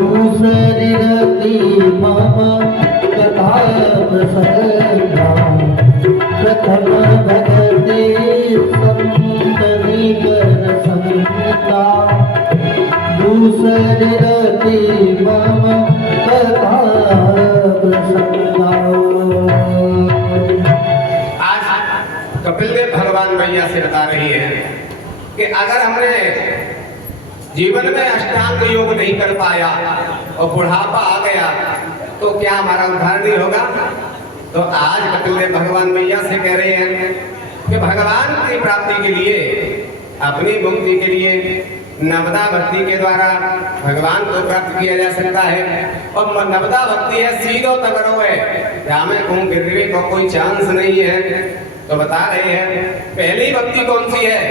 दूसरी रति मम कथा प्रसंगा प्रथम भगति संतनि कर संता दूसरी रति मम कथा प्रसंगा। आज कपिल देव भगवान मैया से बता रही है कि अगर हमने जीवन में अष्टांग योग नहीं कर पाया और बुढ़ापा आ गया तो क्या हमारा उद्धार नहीं होगा। तो आज कपिल देव भगवान मैया से कह रहे हैं कि भगवान की प्राप्ति के लिए, अपनी मुक्ति के लिए नवदा भक्ति के द्वारा भगवान को प्राप्त किया जा सकता है। और नवदा भक्ति है सीधो तगड़ो है, क्या मैं कहूँ गिरवी को कोई चांस नहीं है। तो बता रहे हैं पहली भक्ति कौन सी है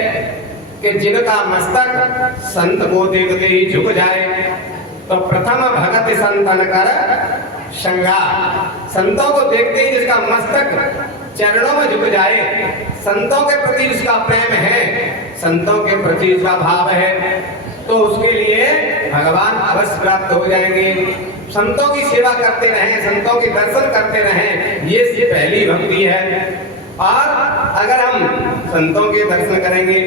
कि जिनका मस्तक संत को देखते ही झुक जाए। तो प्रथम भगत संतन कर शंगा, संतों को देखते ही जिसका मस्तक चरणों में झुक जाए, संतों के प्रति जिसका प्रेम है, संतों के प्रति जिसका भाव है, तो उसके लिए भगवान अवश्य प्राप्त हो जाएंगे। संतों की सेवा करते रहें, संतों के दर्शन करते रहें, ये पहली भक्ति है। और अगर हम संतों के दर्शन करेंगे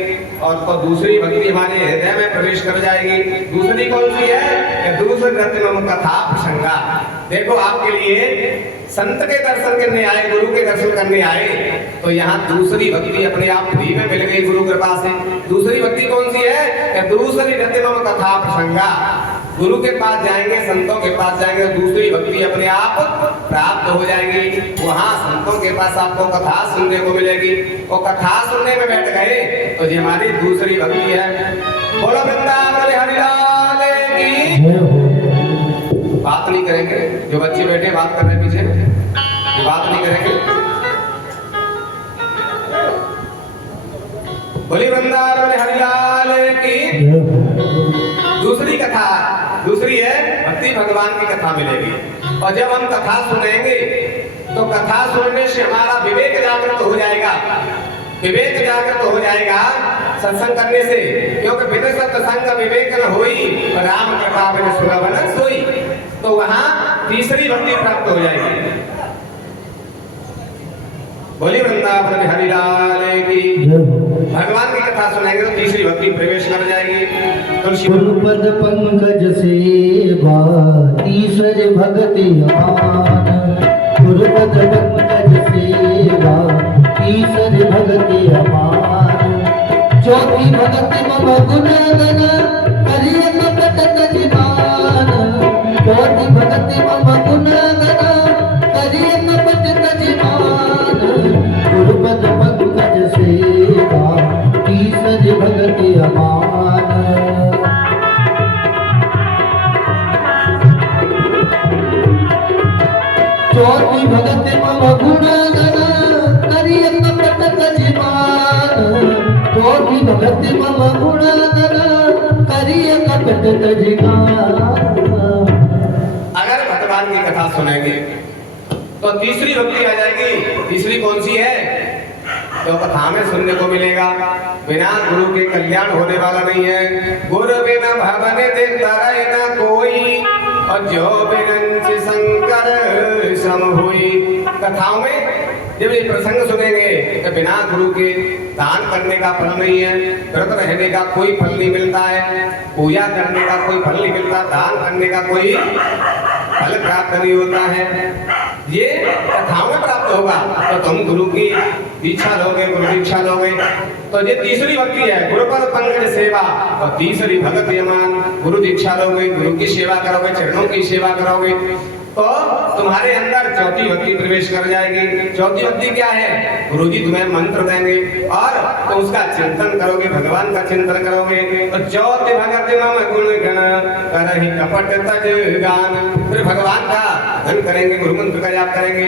और तो दूसरी भक्ति हमारे हृदय में प्रवेश कर जाएगी। दूसरी कौन सी है? दूसरी रत्नम कथा प्रसंगा। देखो आपके लिए संत के दर्शन करने आए, गुरु के दर्शन करने आए, तो यहाँ दूसरी भक्ति अपने आप फ्री में मिल गई गुरु कृपा से। दूसरी भक्ति कौन सी है? दूसरी रत्नम कथा प्रसंगा। गुरु के पास जाएंगे, संतों के पास जाएंगे, दूसरी भक्ति अपने आप प्राप्त हो जाएगी। वहां संतों के पास आपको कथा सुनने को मिलेगी और कथा सुनने में बैठ गए तो ये हमारी दूसरी भक्ति है। बोलो वृंदावन हरि लाल की। बात नहीं करेंगे, जो बच्चे बैठे बात कर रहे पीछे, ये बात नहीं करेंगे। बोली वृंदावन हरि लाल की। दूसरी कथा, दूसरी है भक्ति भगवान की कथा मिलेगी। और जब हम कथा सुनेंगे तो कथा सुनने से हमारा विवेक जागृत हो जाएगा। विवेक जागृत हो जाएगा सत्संग करने से, क्योंकि बिना सत्संग का विवेक न होई, राम कृपा बिन सुलभ न सोई। तो वहां तीसरी भक्ति प्राप्त हो जाएगी। बोली वृंदावन हरि लाल की। भगवान की कथा सुनाएंगे तो तीसरी भक्ति प्रवेश कर जाएगी। गुरुपद पंकज सेवा तीसरे भक्ति अपान। गुरुपद पंकज सेवा तीसरे भक्ति अपान। चौथी भक्ति मम गुण गण करिय कपट जीवान। चौथी भक्ति मम गुण गण करिय कपट जीवान। गुरुपद पंकज सेवा तीसरे भक्ति अपान। चौथी भगत मम गुण गण करिय कपट जीवान। चौथी भगत मम गुण गण करिय कपट जीवान। अगर भगवान की कथा सुनेंगे तो तीसरी भक्ति आ जाएगी। तीसरी कौन सी है? तो कथा में सुनने को मिलेगा। बिना गुरु के कल्याण होने वाला नहीं है। गुरु बिना भवन देखता रहे ना कोई, और जो बिरंच शंकर श्रम हुई। कथाओं में जब ये प्रसंग सुनेंगे तो बिना गुरु के दान करने का फल नहीं है, व्रत रहने का कोई फल नहीं मिलता है, पूजा करने का कोई फल नहीं मिलता, दान करने का कोई फल प्राप्त नहीं होता है। ये कथाओं में प्राप्त होगा तो तुम गुरु की दीक्षा लोगे, गुरु दीक्षा लोगे। तो ये तीसरी भक्ति है, गुरुपद पंकज सेवा। और तीसरी भक्ति यमान, गुरु दीक्षा लोगे, गुरु की सेवा करोगे, चरणों की सेवा करोगे तो तुम्हारे अंदर चौथी भक्ति प्रवेश कर जाएगी। चौथी भक्ति क्या है? गुरु जी तुम्हें मंत्र देंगे और तो उसका चिंतन करोगे, भगवान का चिंतन करोगे। तो चौथी भक्ति मम गुण गण करहि कपट तज गान। फिर भगवान का धन करेंगे, गुरु मंत्र का जाप करेंगे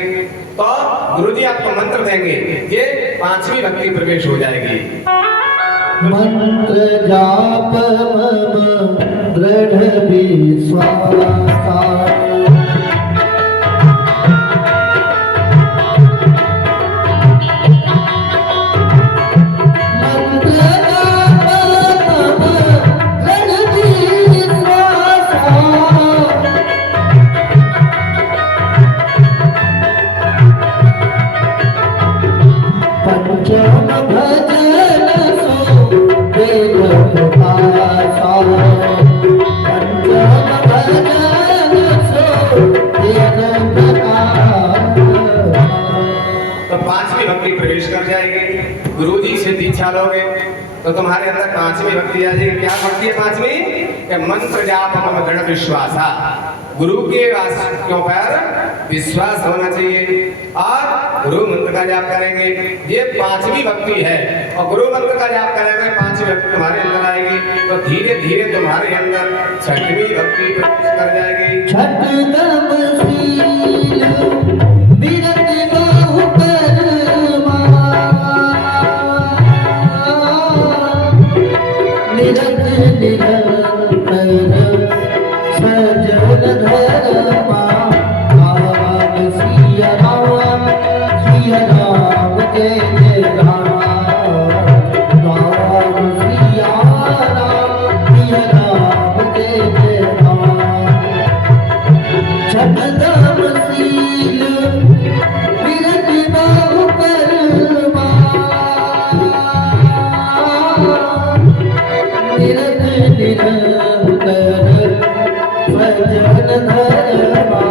तो गुरु जी आपको मंत्र देंगे। ये पांचवी भक्ति प्रवेश हो जाएगी। मंत्र जाप मम दृढ़ विश्वास। पांचवी भक्ति प्रवेश कर जाएगी। गुरु जी से दीक्षा लोगे तो तुम्हारे अंदर पांचवी भक्ति आ जाएगी। क्या भक्ति है पांचवी? कि मंत्र जाप मम दृढ़ विश्वास। गुरु के वाक्यों पर विश्वास होना चाहिए और गुरु मंत्र का जाप करेंगे। ये पांचवी भक्ति है और गुरु मंत्र का जाप करेंगे, पांचवी भक्ति तुम्हारे अंदर आएगी तो धीरे धीरे तुम्हारे अंदर छठवीं भक्ति प्रवेश कर जाएगी। छठ तपशील विरत बाहु कर्मा, निरत निरंतर सजल धर्मा। राम सिया राम जय जय राम। राम सिया राम जय जय राम। छठ तपशील विरत बाहु कर्मा, निरत निरंतर सजल धर्मा।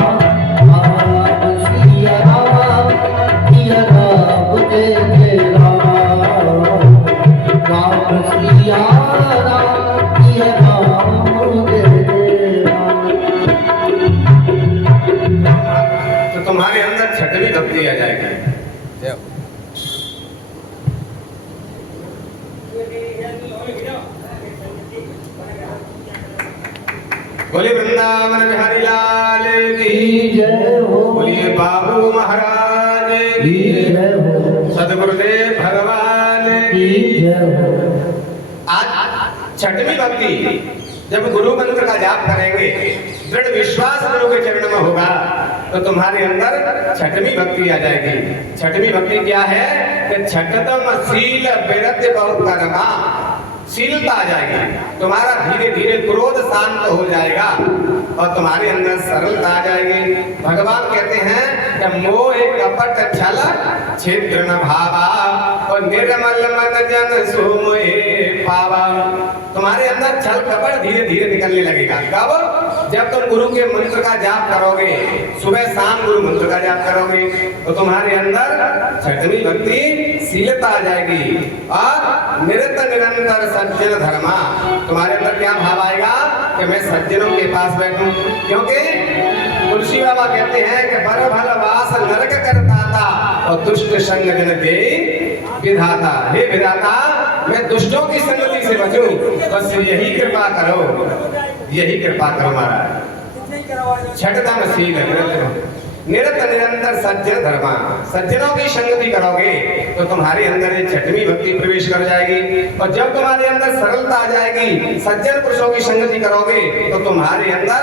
राम सिया राम जय जय राम। राम सिया राम जय जय राम। तो तुम्हारे अंदर छठवीं भक्ति आ जाएगी। बोलिए वृंदावन बिहारी लाल की जय हो। बोलिए बाबू महाराज की जय हो। सदगुरुदेव भगवान की। जय हो। आज छठवीं भक्ति जब गुरु मंत्र का जाप करेंगे, दृढ़ विश्वास गुरु के चरण में होगा तो तुम्हारे अंदर छठवीं भक्ति आ जाएगी। छठवीं भक्ति क्या है कि छठतम शील विरत बहु कर्मा। शीलता आ जाएगी, तुम्हारा धीरे धीरे क्रोध शांत हो जाएगा और तुम्हारे अंदर सरलता आ जाएगी। भगवान कहते हैं कि मोह कपट छल छिद्र न भावा और निर्मल मन जन सो मोहे पावा। तुम्हारे अंदर छल कपट धीरे धीरे निकलने लगेगा। कब? जब तुम गुरु के मंत्र का जाप करोगे, सुबह शाम गुरु मंत्र का जाप करोगे तो तुम्हारे अंदर छठवीं भक्ति शीलता आ जाएगी और निरत निरंतर सज्जन धर्मा। तुम्हारे अंदर क्या भाव आएगा कि मैं सज्जनों के पास बैठूं, क्योंकि तुलसी बाबा कहते हैं कि बर भल वास नरक करता था और दुष्ट संग जन दे विधाता। हे विधाता, मैं दुष्टों की संगति से बचूं, बस यही कृपा करो, यही कृपा करो महाराज। छठतम शील निरत निरंतर सज्जन धर्मा। सज्जनों की संगति करोगे तो तुम्हारे अंदर ये छठवीं भक्ति प्रवेश कर जाएगी और जब तुम्हारे अंदर सरलता आ जाएगी, सज्जन पुरुषों की संगति करोगे तो तुम्हारे अंदर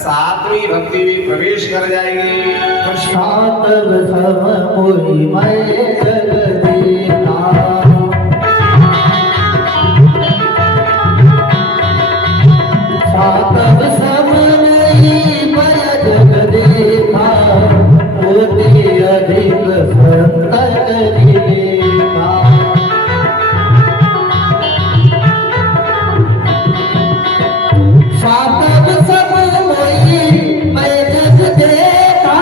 सातवीं भक्ति भी प्रवेश कर जाएगी। सातव सम मोहि मैं जगदीता, सातव सम नहीं मैं जगदीता, होते अधिक संत करिलेता। सातव सम मोहि मैं जगदीता,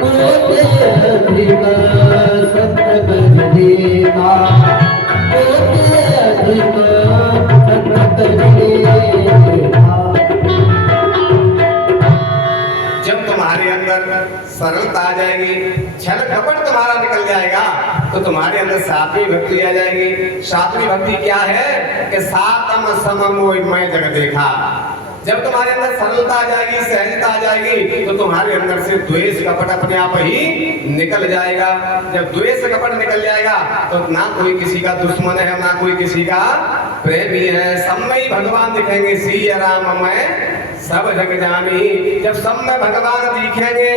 होते अधिक संत करिलेता, होते अधिक संत करिलेता। जब तुम्हारे अंदर सरलता आ जाएगी, छल कपट तुम्हारा निकल जाएगा तो तुम्हारे अंदर सातवीं भक्ति आ जाएगी। सातवीं भक्ति क्या है कि सातम सम मोहि मैं जग देखा। जब तुम्हारे अंदर सरलता आ जाएगी, सहजता आ जाएगी तो तुम्हारे अंदर से द्वेष कपट अपने आप ही निकल जाएगा। जब द्वेष कपट निकल जाएगा तो ना कोई किसी का दुश्मन है, ना कोई किसी का प्रेमी है। सब में ही भगवान दिखेंगे। सिया राम मैं सब जग जानी। जब सब में भगवान दिखेंगे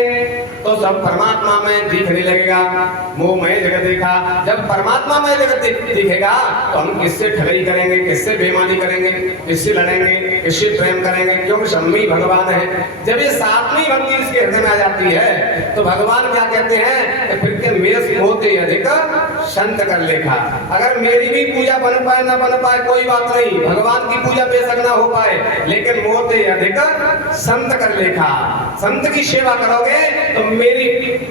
तो सब परमात्मा में दिखने लगेगा। मोह में जगत देखा। जब परमात्मा में जगत दिखेगा तो हम किससे ठगई करेंगे, किससे बेईमानी करेंगे, किससे लड़ेंगे, किससे प्रेम करेंगे, क्योंकि सब में ही भगवान है। जब ये सातवीं भक्ति इसके हृदय में आ जाती है तो भगवान क्या कहते हैं कि फिर के मेष मोते अधिक संत कर लेखा। अगर मेरी भी पूजा बन पाए ना बन पाए कोई बात नहीं, भगवान की पूजा बेशक ना हो पाए, लेकिन मोते अधिक संत कर लेखा। संत की सेवा करोगे तो मेरी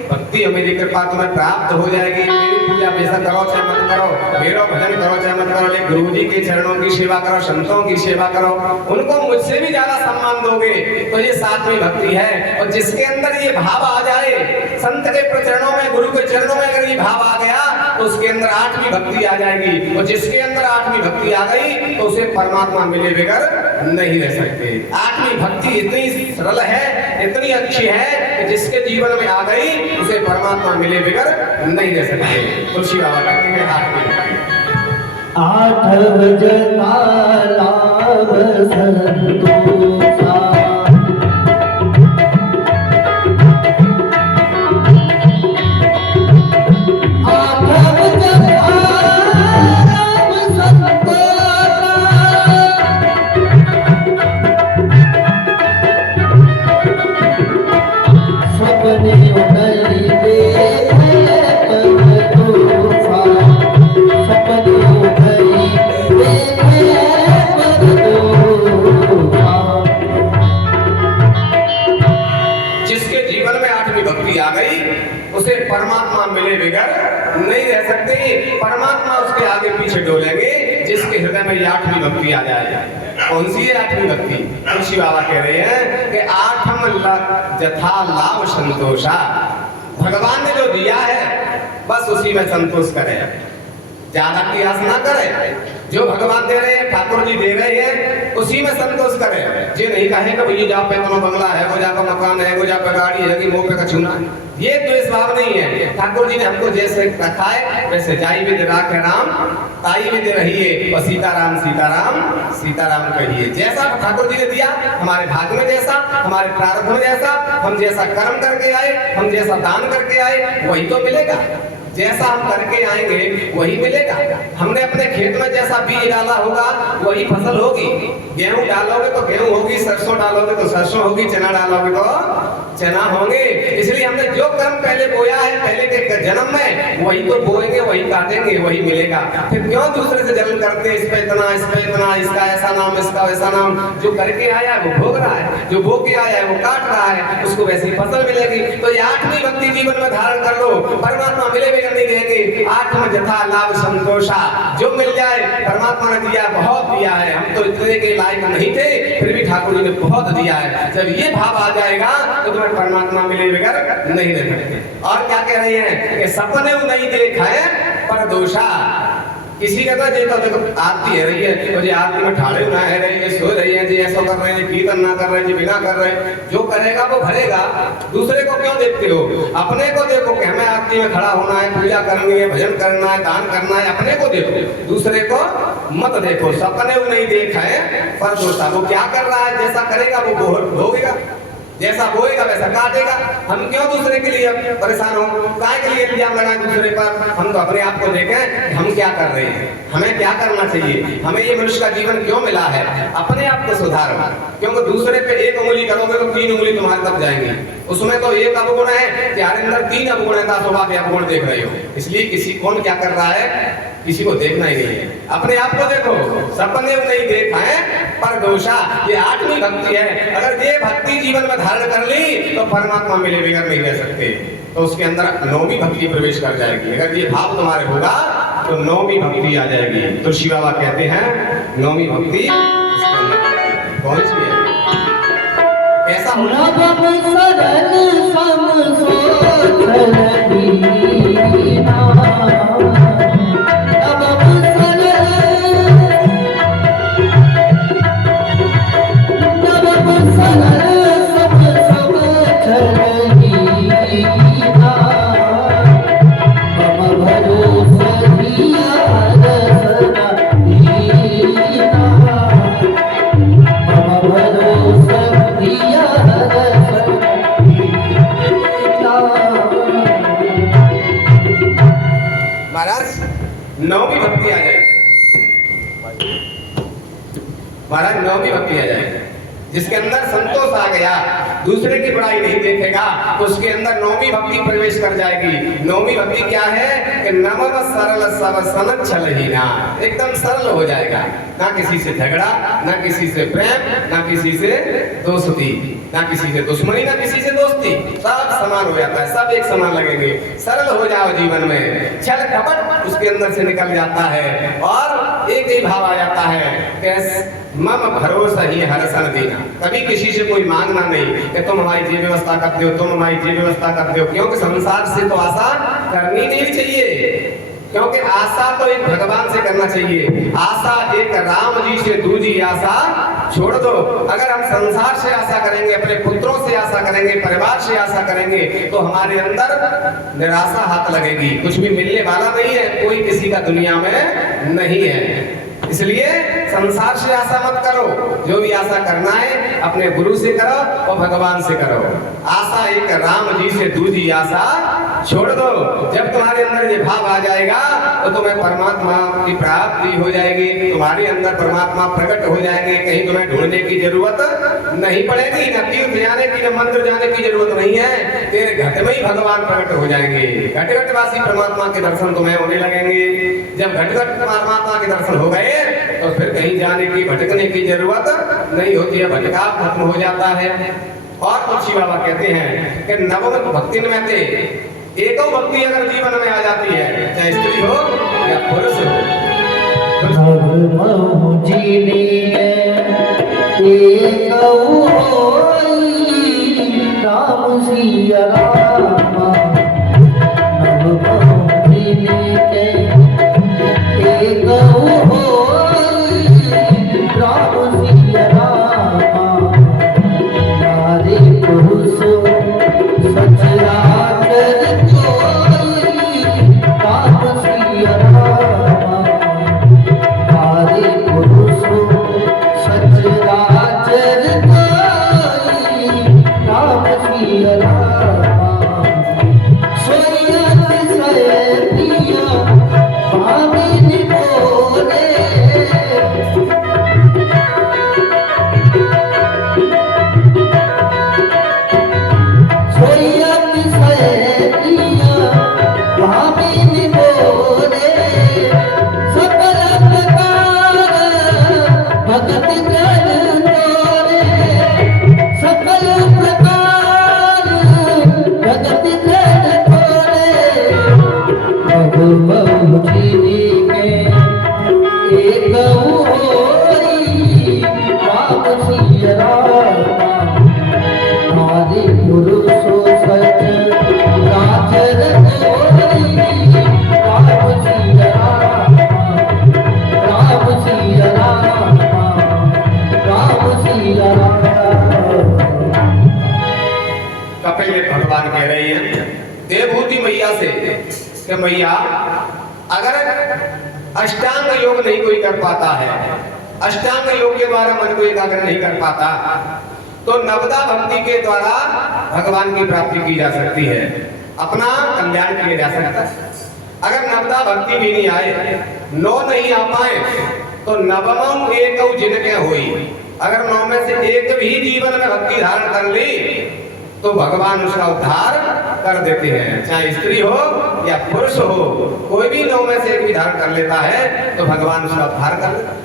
भक्ति और मेरी कृपा तुम्हें प्राप्त हो जाएगी। मेरी पूजा बेशक करो चाहे मत करो, मेरा भजन करो चाहे मत करो, लेकिन गुरु जी के चरणों की सेवा करो, संतों की सेवा करो, उनको मुझसे भी ज्यादा सम्मान दोगे तो ये सातवीं भक्ति है। और जिसके अंदर ये भाव आ जाए, संत के चरणों में, गुरु के चरणों में अगर ये भाव आ गया तो उसके अंदर आठवीं भक्ति आ जाएगी। और जिसके अंदर आठवीं भक्ति आ गई तो उसे परमात्मा मिले बगैर नहीं रह सकते। आठवीं भक्ति इतनी सरल है, इतनी अच्छी है कि जिसके जीवन में आ गई उसे परमात्मा मिले बगैर नहीं रह सकते। तुलसी बाबा कहते हैं आठवीं भक्ति। आठव जता लाभ संतोषा, आठव जता लाभ संतोषा, सपने उड़ई देखे पर तोफा, सपने उड़ई देखे पर तोफा। जिसके जीवन में आठवीं भक्ति आ गई उसे परमात्मा मिले बगैर नहीं रह सकते। परमात्मा उसके आगे पीछे डोलेंगे जिसके हृदय में ये आठवीं भक्ति आ जाए। कौन सी है आठवीं भक्ति? तुलसी बाबा कह रहे हैं कि आठम जथा लाभ संतोषा, भगवान ने जो दिया है बस उसी में संतोष करे, ज्यादा की आस ना करे। जो भगवान दे रहे हैं, ठाकुर जी दे रहे हैं, उसी में संतोष करे। ये नहीं कहेगा भैया जा पे तो बंगला है, वो जाकर मकान है, वो जाकर गाड़ी है, कि मुंह पे कछूना है, ये द्वेष भाव नहीं है। ठाकुर जी ने हमको जैसे रखा है वैसे जाई भी दे राखे राम, ताई भी दे रहिए, और सीताराम सीताराम सीताराम कहिए। जैसा ठाकुर जी ने दिया, हमारे भाग्य में जैसा, हमारे प्रारब्ध में जैसा, हम जैसा कर्म करके आए, हम जैसा दान करके आए, वही तो मिलेगा। जैसा हम करके आएंगे वही मिलेगा। हमने अपने खेत में जैसा बीज डाला होगा वही फसल होगी। गेहूं डालोगे तो गेहूं होगी, सरसों डालोगे तो सरसों होगी, चना डालोगे तो चना होंगे। इसलिए हमने जो कर्म पहले बोया है पहले के जन्म में, वही तो बोएंगे, वही काटेंगे, वही मिलेगा। फिर क्यों दूसरे से जलन करते, इस पे इतना, इस पे इतना, इसका ऐसा नाम, इसका वैसा नाम। जो करके आया है वो भोग रहा है, जो भोग के आया है वो काट रहा है, उसको वैसी फसल मिलेगी। तो ये आठवीं भक्ति जीवन में धारण कर लो, परमात्मा मिले बिगड़ नहीं रहेंगे। आठवां जथा लाभ संतोषा, जो मिल जाए परमात्मा ने दिया, बहुत दिया है। हम तो इतने के लायक नहीं थे, फिर भी ठाकुर जी ने बहुत दिया है। जब ये भाव आ जाएगा तो तुम्हें परमात्मा मिले बगैर नहीं रह सकते। और क्या कह रहे हैं कि सपने नहीं देखा है पर दोषा। किसी का तो देखो आरती है रही है, और ये आरती में ठाड़े ना है रही है, सो रही है जी, ऐसा कर रहे हैं, कीर्तन ना कर रहे हैं जी, बिना कर रहे हैं। जो करेगा वो भरेगा। दूसरे को क्यों देखते हो? अपने को देखो कि हमें आरती में खड़ा होना है, पूजा करनी है, भजन करना है, दान करना है, अपने को देखो, दूसरे को मत देखो। सपने नहीं देखा है पर दोषा। वो क्या कर रहा है, जैसा करेगा वो भोगेगा, जैसा बोएगा वैसा काटेगा। हम क्यों दूसरे के लिए परेशान हो, काय के लिए इल्जाम लगाएं दूसरे पर? हम तो अपने आप को देखें हम क्या कर रहे हैं, हमें क्या करना चाहिए, हमें ये मनुष्य का जीवन क्यों मिला है। अपने आप को सुधारो, क्योंकि दूसरे पे एक उंगली करोगे तो 3 उंगली तुम्हारे तक जाएंगी। उसमें तो एक अवगुण है, तुम्हारे अंदर 3 अवगुण है, शोभा के अवगुण देख रहे हो। इसलिए किसी कौन क्या कर रहा है किसी को देखना ही नहीं है, अपने आप को देखो। सपने नहीं देखा है पर दोषा, ये आठवीं भक्ति है। अगर ये भक्ति जीवन में धारण कर ली तो परमात्मा मिले बगैर नहीं रह सकते। तो उसके अंदर नौवीं भक्ति प्रवेश कर जाएगी। अगर ये भाव तुम्हारे होगा तो नौवीं भक्ति आ जाएगी। तो शिव बाबा कहते हैं नौवीं भक्ति कौन सी है, ऐसा होना नौवीं भक्ति आ जाएगी। महाराज नौवीं भक्ति आ जाएगी। जिसके अंदर संतोष आ गया, दूसरे की बुराई नहीं देखेगा, उसके अंदर नौवीं भक्ति प्रवेश कर जाएगी। नौवीं भक्ति क्या है कि नमः सरल सब सन छल ही ना, एकदम सरल हो जाएगा, ना किसी से झगड़ा, ना किसी से प्रेम, ना किसी से दोस्ती, ना किसी से दुश्मनी, ना किसी से दोस्ती, सब समान हो जाता है, सब एक समान लगेंगे। सरल हो जाओ जीवन में, छल कपट उसके अंदर से निकल जाता है और एक ही भाव आ जाता है कि मम भरोसा ही हरसन देना। कभी किसी से कोई मांगना नहीं कि तुम हमारी ये व्यवस्था करते हो, तुम हमारी ये व्यवस्था करते हो, क्योंकि संसार से तो आशा करनी नहीं चाहिए, क्योंकि आशा तो एक भगवान से करना चाहिए। आशा एक राम जी से, दूजी आशा छोड़ दो। अगर हम संसार से आशा करेंगे, अपने पुत्रों से आशा करेंगे, परिवार से आशा करेंगे, तो हमारे अंदर निराशा हाथ लगेगी, कुछ भी मिलने वाला नहीं है, कोई किसी का दुनिया में नहीं है। इसलिए संसार से आशा मत करो, जो भी आशा करना है अपने गुरु से करो और भगवान से करो। आशा एक राम जी से, दूजी आशा छोड़ दो। जब तुम्हारे अंदर ये भाव आ जाएगा तो तुम्हें परमात्मा की प्राप्ति हो जाएगी, तुम्हारे अंदर परमात्मा प्रकट हो जाएंगे, कहीं तुम्हें ढूंढने की जरूरत नहीं पड़ेगी, न तीर्थ जाने की, न मंदिर जाने की जरूरत नहीं है, तेरे घट में ही भगवान प्रकट हो जाएंगे। घट घट वासी परमात्मा के दर्शन तुम्हें होने लगेंगे। जब घट घट परमात्मा के दर्शन हो गए तो फिर कहीं जाने की, भटकने की जरूरत नहीं होती है, भटकाव खत्म हो जाता है। और तुलसी बाबा कहते हैं कि नवम भक्ति में थे, एको भक्ति अगर जीवन में आ जाती है, चाहे स्त्री हो या पुरुष हो, राम सिया राम, भगवान कह रहे हैं देवभूति मैया से कि मैया अगर अष्टांग योग नहीं कोई कर पाता है, अष्टांग योग के द्वारा मन को एकाग्र नहीं कर पाता, तो नवदा भक्ति के द्वारा भगवान की प्राप्ति की जा सकती है, अपना कल्याण किया जा सकता है। अगर नवदा भक्ति भी नहीं आए, नौ नहीं आ पाए, तो नवम एक जिनके हुई, अगर नौ में से एक भी जीवन में भक्ति धारण कर ली तो भगवान उसका उद्धार कर देते हैं। चाहे स्त्री हो या पुरुष हो, कोई भी नौ में से एक भी धारण कर लेता है तो भगवान उसका उद्धार कर देता है।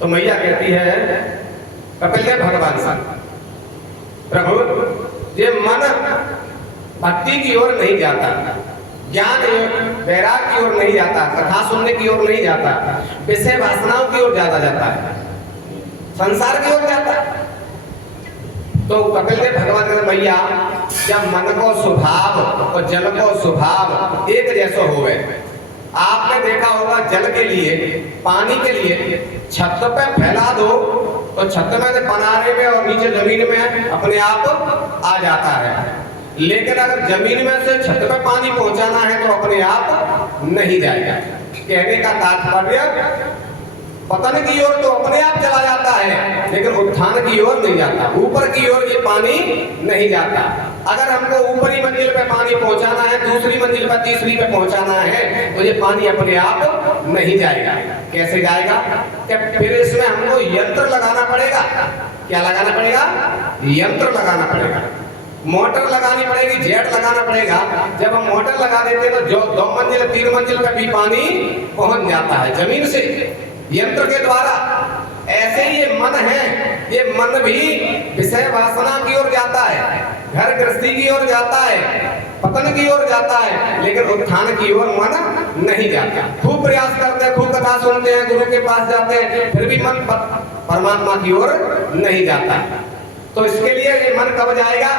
तो मैया कहती है कपिल देव भगवान से, प्रभु ये मन भक्ति की ओर नहीं जाता, ज्ञान वैराग की ओर नहीं जाता, कथा सुनने की ओर नहीं जाता, विषय वासनाओं की ओर ज्यादा जाता है, संसार की ओर जाता है। तो कपिल देव भगवान कहते मैया जब मन को स्वभाव और जल को स्वभाव एक जैसा हो गए, आपने देखा होगा जल के लिए, पानी के लिए छत पे फैला दो तो छत में से पनारे में और नीचे जमीन में अपने आप आ जाता है, लेकिन अगर जमीन में से छत पे पानी पहुंचाना है तो अपने आप नहीं जाएगा। कहने का तात्पर्य पतन की ओर तो अपने आप चला जाता है, लेकिन उत्थान की ओर नहीं जाता, ऊपर की ओर ये पानी नहीं जाता। अगर हमको ऊपरी मंजिल पे पानी पहुंचाना है, दूसरी मंजिल पर तीसरी पे पहुंचाना है, तो ये पानी अपने आप नहीं जाएगा। कैसे जाएगा? कि फिर इसमें हमको यंत्र लगाना पड़ेगा। क्या लगाना पड़ेगा? यंत्र लगाना पड़ेगा, मोटर लगानी पड़ेगी, जेट लगाना पड़ेगा। जब हम मोटर लगा देते हैं तो जो 2 मंजिल 3 मंजिल का भी पानी पहुंच जाता है जमीन से यंत्र के द्वारा। ऐसे ही ये मन है, ये मन भी विषय वासना की ओर जाता है, घर गृहस्थी की ओर जाता है, पतन की ओर जाता है, लेकिन उत्थान की ओर मन नहीं जाता। खूब प्रयास करते हैं, खूब कथा सुनते हैं, गुरु के पास जाते हैं, फिर भी मन परमात्मा की ओर नहीं जाता। तो इसके लिए ये मन कब जाएगा?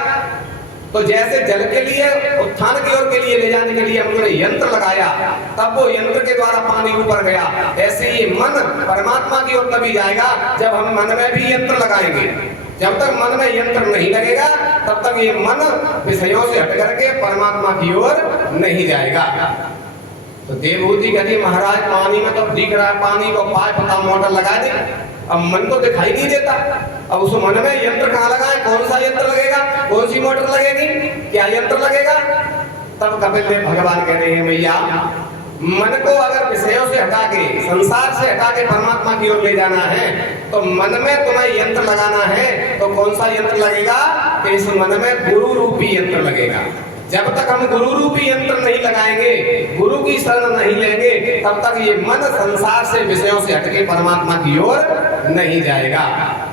तो जैसे जल के लिए उत्थान की ओर के लिए ले जाने के लिए हमने यंत्र लगाया, तब वो यंत्र के द्वारा पानी ऊपर गया, ऐसे ही मन परमात्मा की ओर तभी जाएगा जब हम मन में भी यंत्र लगाएंगे। जब तक मन में यंत्र नहीं लगेगा तब तक ये मन विषयों से हट करके परमात्मा की ओर नहीं जाएगा। तो देवभूति कहती महाराज पानी में तो दिख रहा है, पानी को पाए पता मोटर लगा दे, अब मन तो दिखाई नहीं देता। अब उस मन में यंत्र कहाँ लगाए? कौन सा यंत्र लगेगा? कौन सी मोटर लगेगी? क्या यंत्र लगेगा? तब कपिल देव भगवान कहते हैं भैया मन को अगर विषयों से हटा के, संसार से हटा के परमात्मा की ओर ले जाना है तो मन में तुम्हें यंत्र लगाना है। तो कौन सा यंत्र लगेगा? कि इस मन में गुरु रूपी यंत्र लगेगा। जब तक हम गुरु रूपी यंत्र नहीं लगाएंगे, गुरु की शरण नहीं लेंगे, तब तक ये मन संसार से विषयों से हटके परमात्मा की ओर नहीं जाएगा।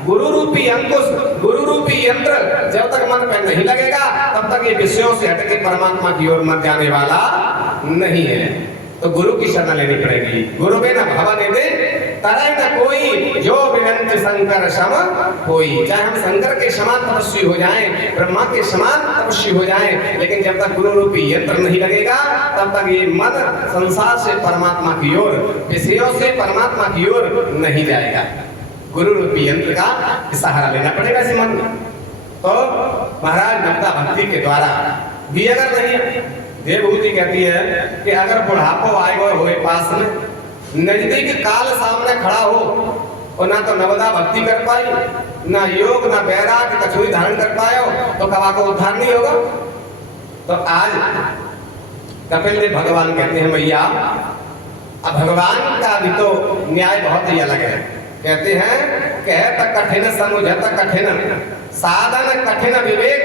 गुरु रूपी अंकुश, गुरु रूपी यंत्र जब तक मन पे नहीं लगेगा तब तक ये विषयों से हटके परमात्मा की ओर मत जाने वाला नहीं है। तो गुरु की शरण लेनी पड़ेगी। गुरु बिना भव निधि तरह न कोई, जो विनंति शंकर सम कोई। चाहे हम शंकर के समान तपस्वी हो जाएं, ब्रह्मा के समान तपस्वी हो जाएं, लेकिन जब तक गुरु रूपी यंत्र नहीं लगेगा तब तक ये मन संसार से परमात्मा की ओर, विषयों से परमात्मा की ओर नहीं जाएगा। गुरु रूपी यंत्र का सहारा लेना पड़ेगा इस मन में। तो महाराज नवता भक्ति के द्वारा भी अगर नहीं, देवभूति कहती है कि अगर बुढ़ापो आएगा होए पास में, नजदीक काल सामने खड़ा हो और ना तो नवदा भक्ति कर पाई, ना योग, ना बैराग, कछुई धारण कर पाए तो कबा को उद्धार नहीं होगा। तो आज कपिल देव भगवान कहते हैं भैया अब भगवान का भी तो न्याय बहुत ही अलग है। कहते हैं कहत कठिन समुझत कठिन, साधन कठिन विवेक,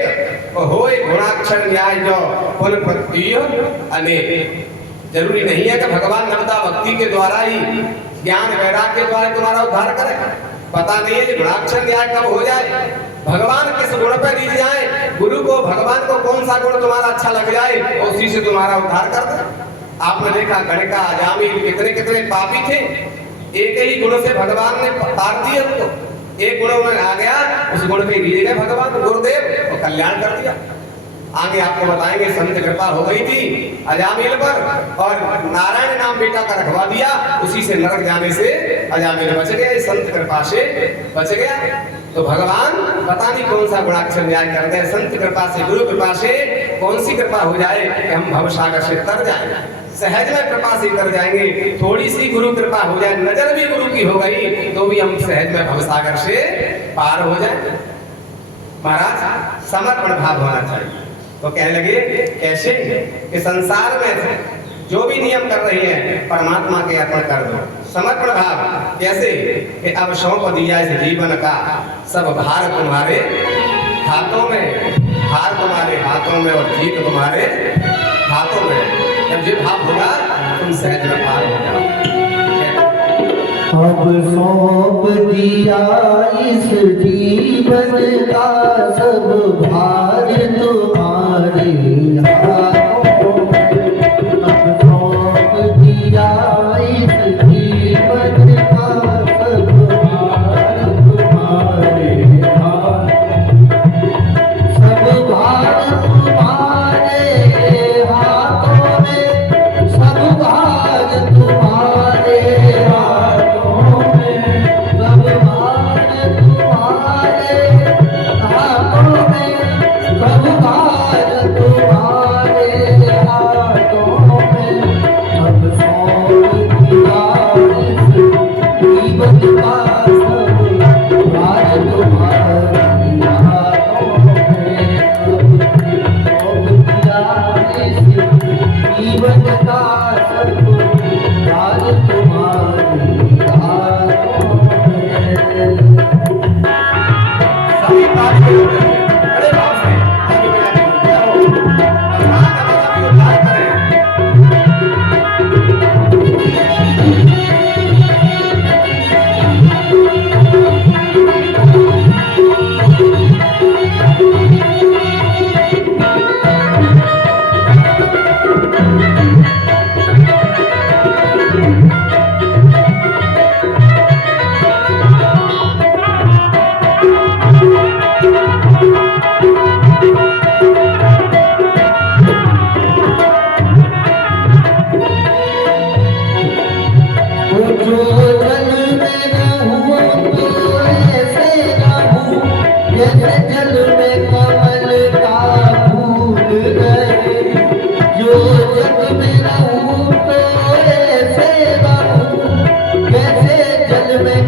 होए गुणाक्षर न्याय जो पुन पृथ्वी अनेक। जरूरी नहीं है कि भगवान नवता भक्ति के द्वारा ही, ज्ञान वैराग के द्वारा तुम्हारा उद्धार करे। पता नहीं है कि गुणाक्षर न्याय कब हो जाए, भगवान किस गुण पे रीझ जाए, गुरु को भगवान को कौन सा गुण तुम्हारा अच्छा लग जाए और उसी से तुम्हारा उद्धार कर दे। आपने देखा गणका, जामीन कितने कितने पापी थे, एक ही गुण से भगवान ने तार दिया उनको। एक गुण में आ गया, उस गुण पे रीझ गए भगवान गुरुदेव और कल्याण कर दिया। आगे आपको बताएंगे संत कृपा हो गई थी अजामिल पर और नारायण नाम बेटा का रखवा दिया, उसी से नरक जाने से अजामिल बच गया, संत कृपा से बच गया। तो भगवान पता नहीं कौन सा गुणाक्षर न्याय कर दे, संत कृपा से, गुरु कृपा से कौन सी कृपा हो जाए कि हम भवसागर से तर जाए। सहज में कृपा से कर जाएंगे, थोड़ी सी गुरु कृपा हो जाए, नजर भी गुरु की हो गई तो भी हम सहज में भवसागर से पार हो जाए। महाराज समर्पण भाव होना चाहिए। तो कहने लगे कैसे कि संसार में जो भी नियम कर रही है परमात्मा के अर्पण कर दो। समर्पण भाव कैसे कि अब सौंप दिया इस जीवन का सब भार तुम्हारे हाथों में, हार तुम्हारे हाथों में और जीत तुम्हारे हाथों में। जब ये भाव होगा तुम सहज में पार हो जाओ। अब सौंप दिया इस जीवन का सब भार तुम्हारे हाथों में। अब सौंप दिया इस जीवन का सब भार तुम्हारे हाथों में। सब भार तुम्हारे हाथों में, सब भार तुम्हारे हाथों में, सब भार तुम्हारे हाथों में, सब भार तुम्हारे हाथों में। अब सौंप दिया इस जीवन का सब भार तुम्हारे हाथों में। अब सौंप दिया इस जीवन का सब भार तुम्हारे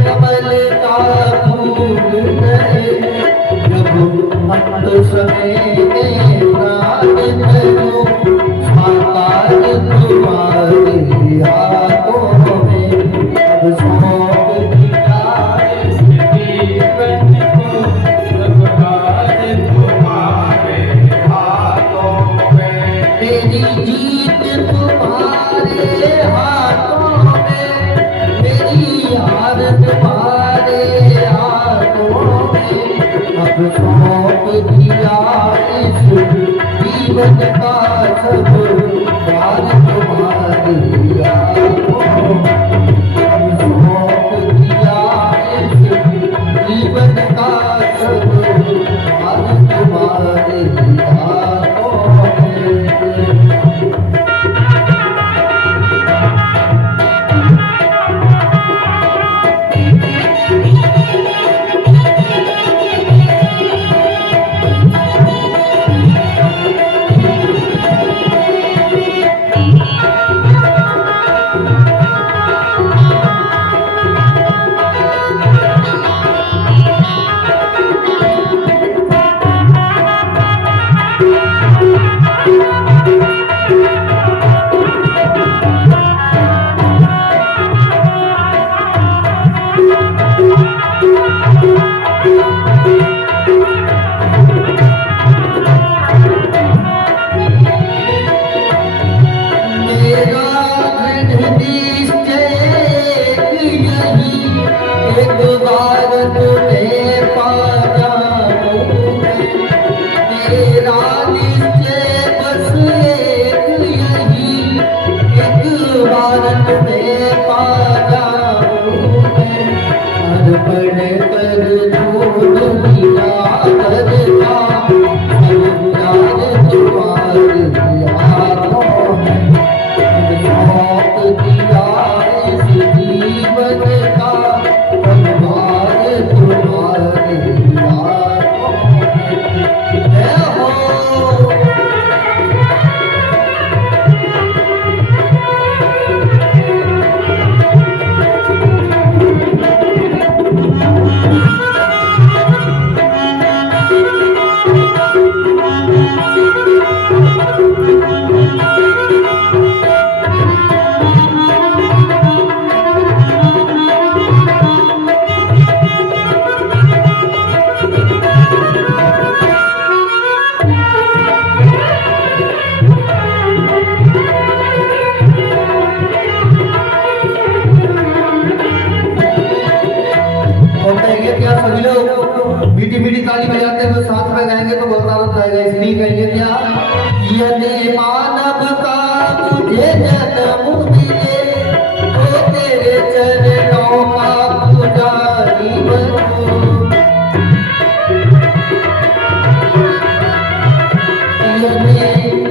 कमल का फूल रहे, जब अंत समय में प्राण धरूं, साकार तुम्हारे हाथों में, अब सौंप दिया इस जीवन को, सब भार तुम्हारे हाथों में। मेरी जीत तुम्हारे हाथों में, मेरी हार तुम्हारे हाथों में, अब सौंप दिया इस जीवन का सब भार तुम्हारे हाथों में, अब सौंप दिया इस जीवन का सब भार तुम्हारे हाथों में। मीठी मीठी ताली बजाते हुए साथ में गाएंगे तो बहुत आनंद आएगा। इसलिए कहेंगे क्या, यदि मानव का तुझे जन्म मिले तो तेरे चरणों का पुजारी बनूं। यदि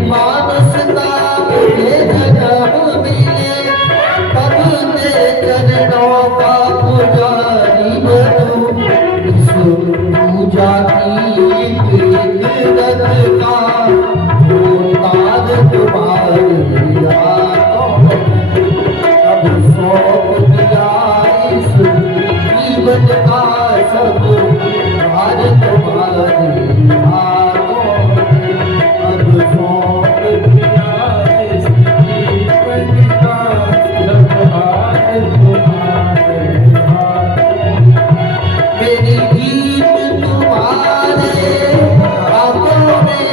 मानस का तुझे जन्म मिले तब तेरे चरणों का पुजारी बनूं। पूजा की किदरत का ताज तुम्हारे हाथों में, अब सौंप दिया इस जीवन का सब भार तुम्हारे हाथों में, अब सौंप दिया इस जीवन का सब भार तुम्हारे हाथों में। मेरी जीत तुम्हारे हाथों में,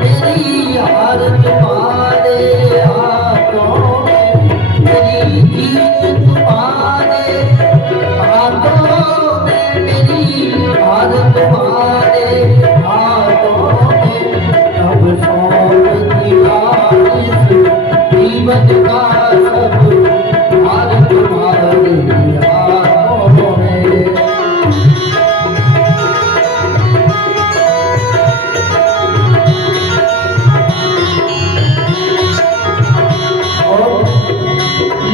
मेरी हार तुम्हारे हाथों में, मेरी जीत तुम्हारे हाथों में, मेरी हार तुम्हारे हाथों में, अब सौंप दिया इस जीवन का सब भार तुम्हारे हाथों में।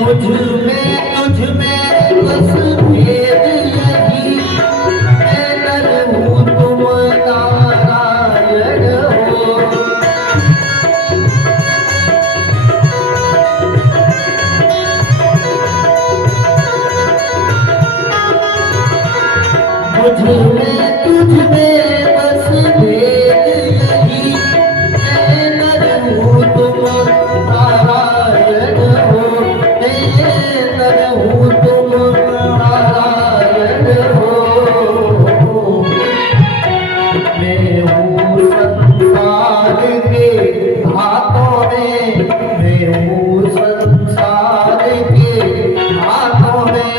मुझ में तुझ में बस भेद यही, मैं नर हूँ तुम नारायण हो। मुझ में तुझ में बस भेद यही, मैं नर हूँ तुम नारायण हो, मैं नर हूँ तुम नारायण हो। मैं हूँ संसार के हाथों में, मैं हूँ संसार के हाथों में,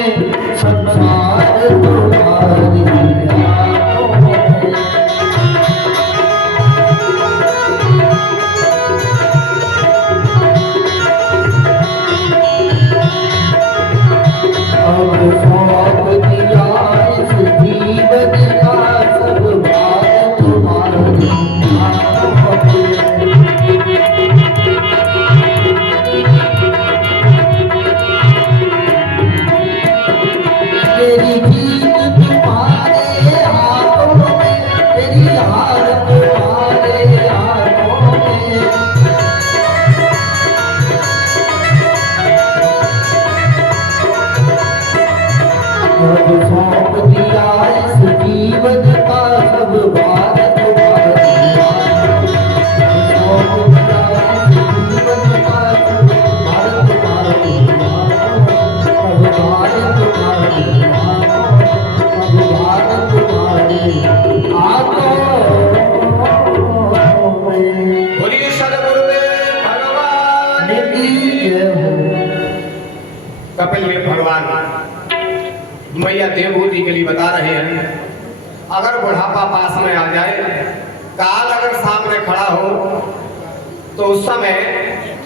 संसार तुम्हारी हाथों में। अब सौंप दिया इस जीवन का सब भार तुम्हारी हाथों में। मेरी जीत तुम्हारे हाथों में, मेरी हार तुम्हारे हाथों में। अब सौंप दिया इस जीवन का सब भार तुम्हारी हाथों में। सौंप दिया इस जीवन का सब भार तुम्हारी हाथों में। सब भार तुम्हारी हाथों में, सब भार तुम्हारी हाथों में। बोलिए सदगुरुदेव भगवान की जय हो। कपिल देव भगवान मैया देवभूति के लिए बता रहे हैं, अगर बुढ़ापा पास में आ जाए, काल अगर सामने खड़ा हो, तो उस समय